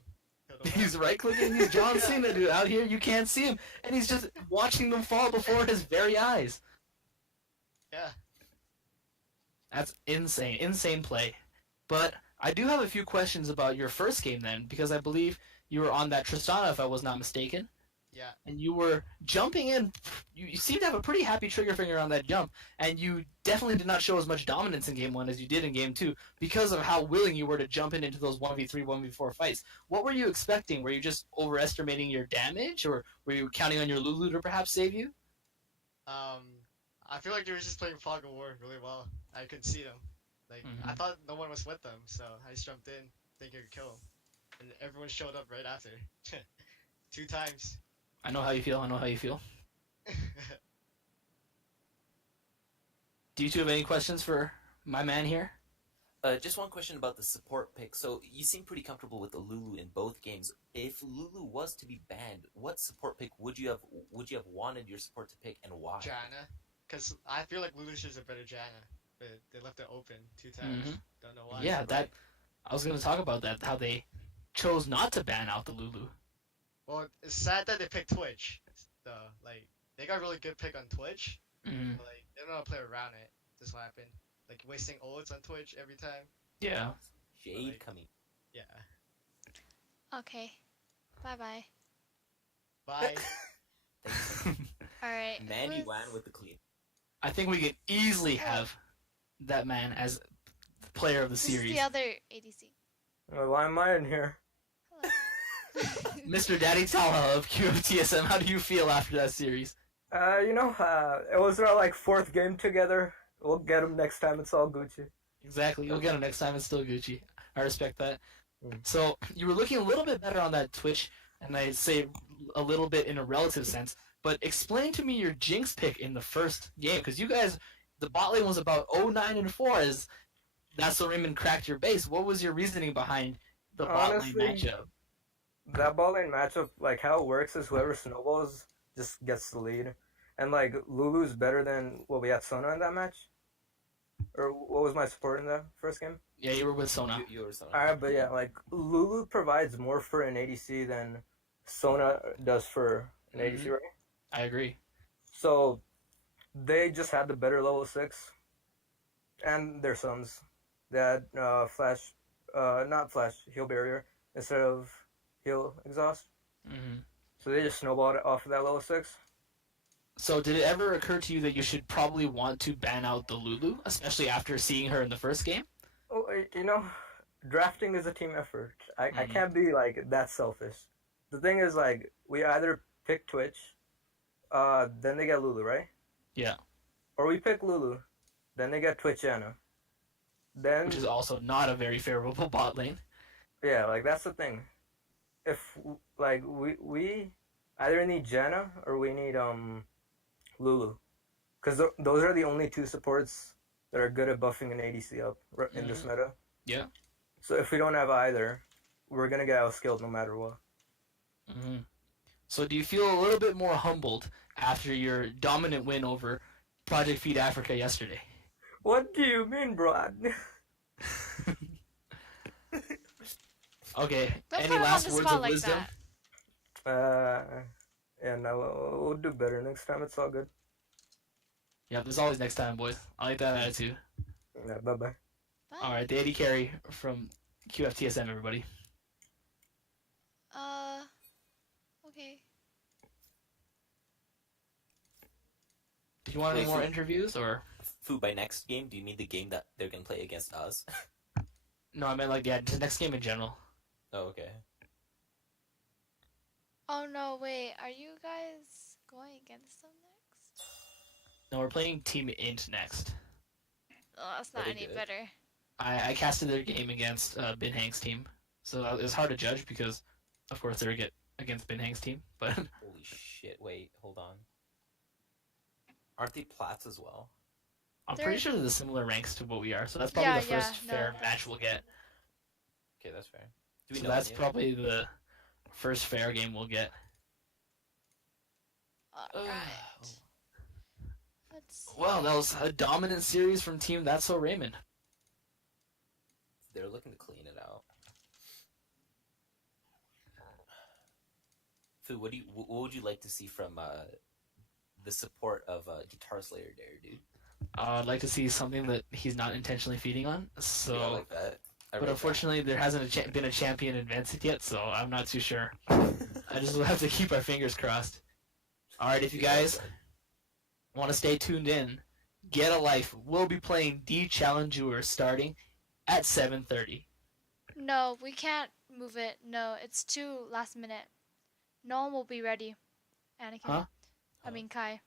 He's right-clicking, he's John Cena, dude. Out here, you can't see him, and he's just watching them fall before his very eyes. Yeah. That's insane. Insane play. But I do have a few questions about your first game then, because I believe you were on that Tristana, if I was not mistaken. Yeah. and you were jumping in. You seemed to have a pretty happy trigger finger on that jump, and you definitely did not show as much dominance in game 1 as you did in game 2 because of how willing you were to jump into those 1v3, 1v4 fights. What were you expecting? Were you just overestimating your damage, or were you counting on your Lulu to perhaps save you? I feel like they were just playing Fog of War really well. I couldn't see them. Like I thought no one was with them, so I just jumped in thinking I could kill them, and everyone showed up right after. 2 times. I know how you feel. I know how you feel. Do you two have any questions for my man here? Just one question about the support pick. So you seem pretty comfortable with the Lulu in both games. If Lulu was to be banned, what support pick would you have wanted your support to pick, and why? Janna, because I feel like Lulu's is a better Janna, but they left it open 2 times. Don't know why. Yeah, that I was going to talk about that. How they chose not to ban out the Lulu. Well, it's sad that they picked Twitch. Like they got a really good pick on Twitch. Mm-hmm. But, like they don't know how to play around it. That's what happened. Like wasting ults on Twitch every time. Yeah. Shade Like- coming. Yeah. Okay. Bye-bye. Bye. Alright. Mandy who's- Wan with the clean. I think we could easily have that man as the player of the This series. is the other ADC. Why am I in here? Hello. Mr. Daddy Talha of QFTSM, how do you feel after that series? It was our like 4th game together. We'll get him next time. It's all Gucci. Exactly. You'll get him next time. It's still Gucci. I respect that. Mm. So you were looking a little bit better on that Twitch, and I say a little bit in a relative sense. But explain to me your Jinx pick in the first game, because you guys, the bot lane was about 0-9-4. As that's so Raymond cracked your base. What was your reasoning behind the bot lane Honestly, matchup? That ball lane matchup, like how it works is whoever snowballs just gets the lead. And like Lulu's better than what we had Sona in that match. Or what was my support in the first game? Yeah, you were with Sona. You were Sona. Alright, but yeah, like Lulu provides more for an ADC than Sona does for an ADC, right? I agree. So they just had the better level 6. And their sons. They had flash, not flash, heal barrier instead of heal exhaust. Mm-hmm. So they just snowballed it off of that level 6. So did it ever occur to you that you should probably want to ban out the Lulu, especially after seeing her in the first game? Oh, drafting is a team effort. I can't be like that selfish. The thing is, like, we either pick Twitch, then they get Lulu, right? Yeah. Or we pick Lulu, then they get Twitch Anna. Then Which is also not a very favorable bot lane. yeah, like that's the thing. If like we either need Janna or we need Lulu, because those are the only 2 supports that are good at buffing an ADC up in this meta. Yeah. So if we don't have either, we're gonna get outskilled no matter what. Mm-hmm. So do you feel a little bit more humbled after your dominant win over Project Feed Africa yesterday? What do you mean, bro? Okay. Don't Any put him on last the words spot of like wisdom? that. Yeah, no, we'll do better next time. It's all good. Yeah, there's always next time, boys. I like that attitude. Yeah, bye bye. Bye. All right, the AD carry from QFTSM, everybody. Okay. Do you want any Wait, more Fu- interviews, or Fu, by next game, do you mean the game that they're gonna play against us? no? I meant like the next game in general. Oh, okay. Oh no, wait. Are you guys going against them next? No, we're playing Team Int next. Oh, that's not Very any good. better. I casted their game against Bin Hang's team, so it's hard to judge because, of course, they're against Bin Hang's team. But Holy shit! Wait, hold on. Aren't they plats as well? I'm They're- pretty sure they're the similar ranks to what we are, so that's probably Yeah, the first yeah, fair no. match we'll get. Okay, that's fair. Do we So know that's any of probably the first fair game we'll get. Alright. Let's see. Well, that was a dominant series from Team That's So Raymond. They're looking to clean it out. Fu, what would you like to see from the support of Guitar Slayer there, dude? I'd like to see something that he's not intentionally feeding on. So, Yeah, I like that. but unfortunately, there hasn't been a champion invented yet, so I'm not too sure. I just have to keep our fingers crossed. All right, if you guys want to stay tuned in, get a life. We'll be playing D Challenger starting at 7:30. No, we can't move it. No, it's too last minute. No one will be ready. Anakin. Huh? I mean Kai.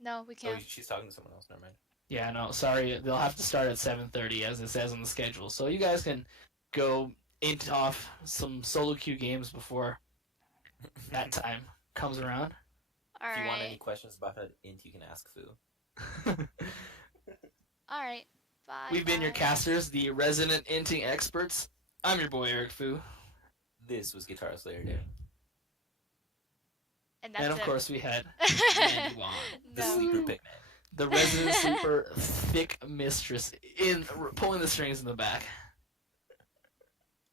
No, we Oh, can't. she's talking to someone else. Never mind. Yeah, no, sorry. They'll have to start at 7:30 as it says on the schedule. So you guys can go int off some solo queue games before that time comes around. All If you want any right. questions about that int, you can ask Fu. All right. Bye. We've been your guys. casters, the resident inting experts. I'm your boy Eric Fu. This was Guitar Slayer Day. And that's And of it. course we had Mandy Wong, The No. sleeper pick man. the resident sleeper thick mistress in pulling the strings in the back.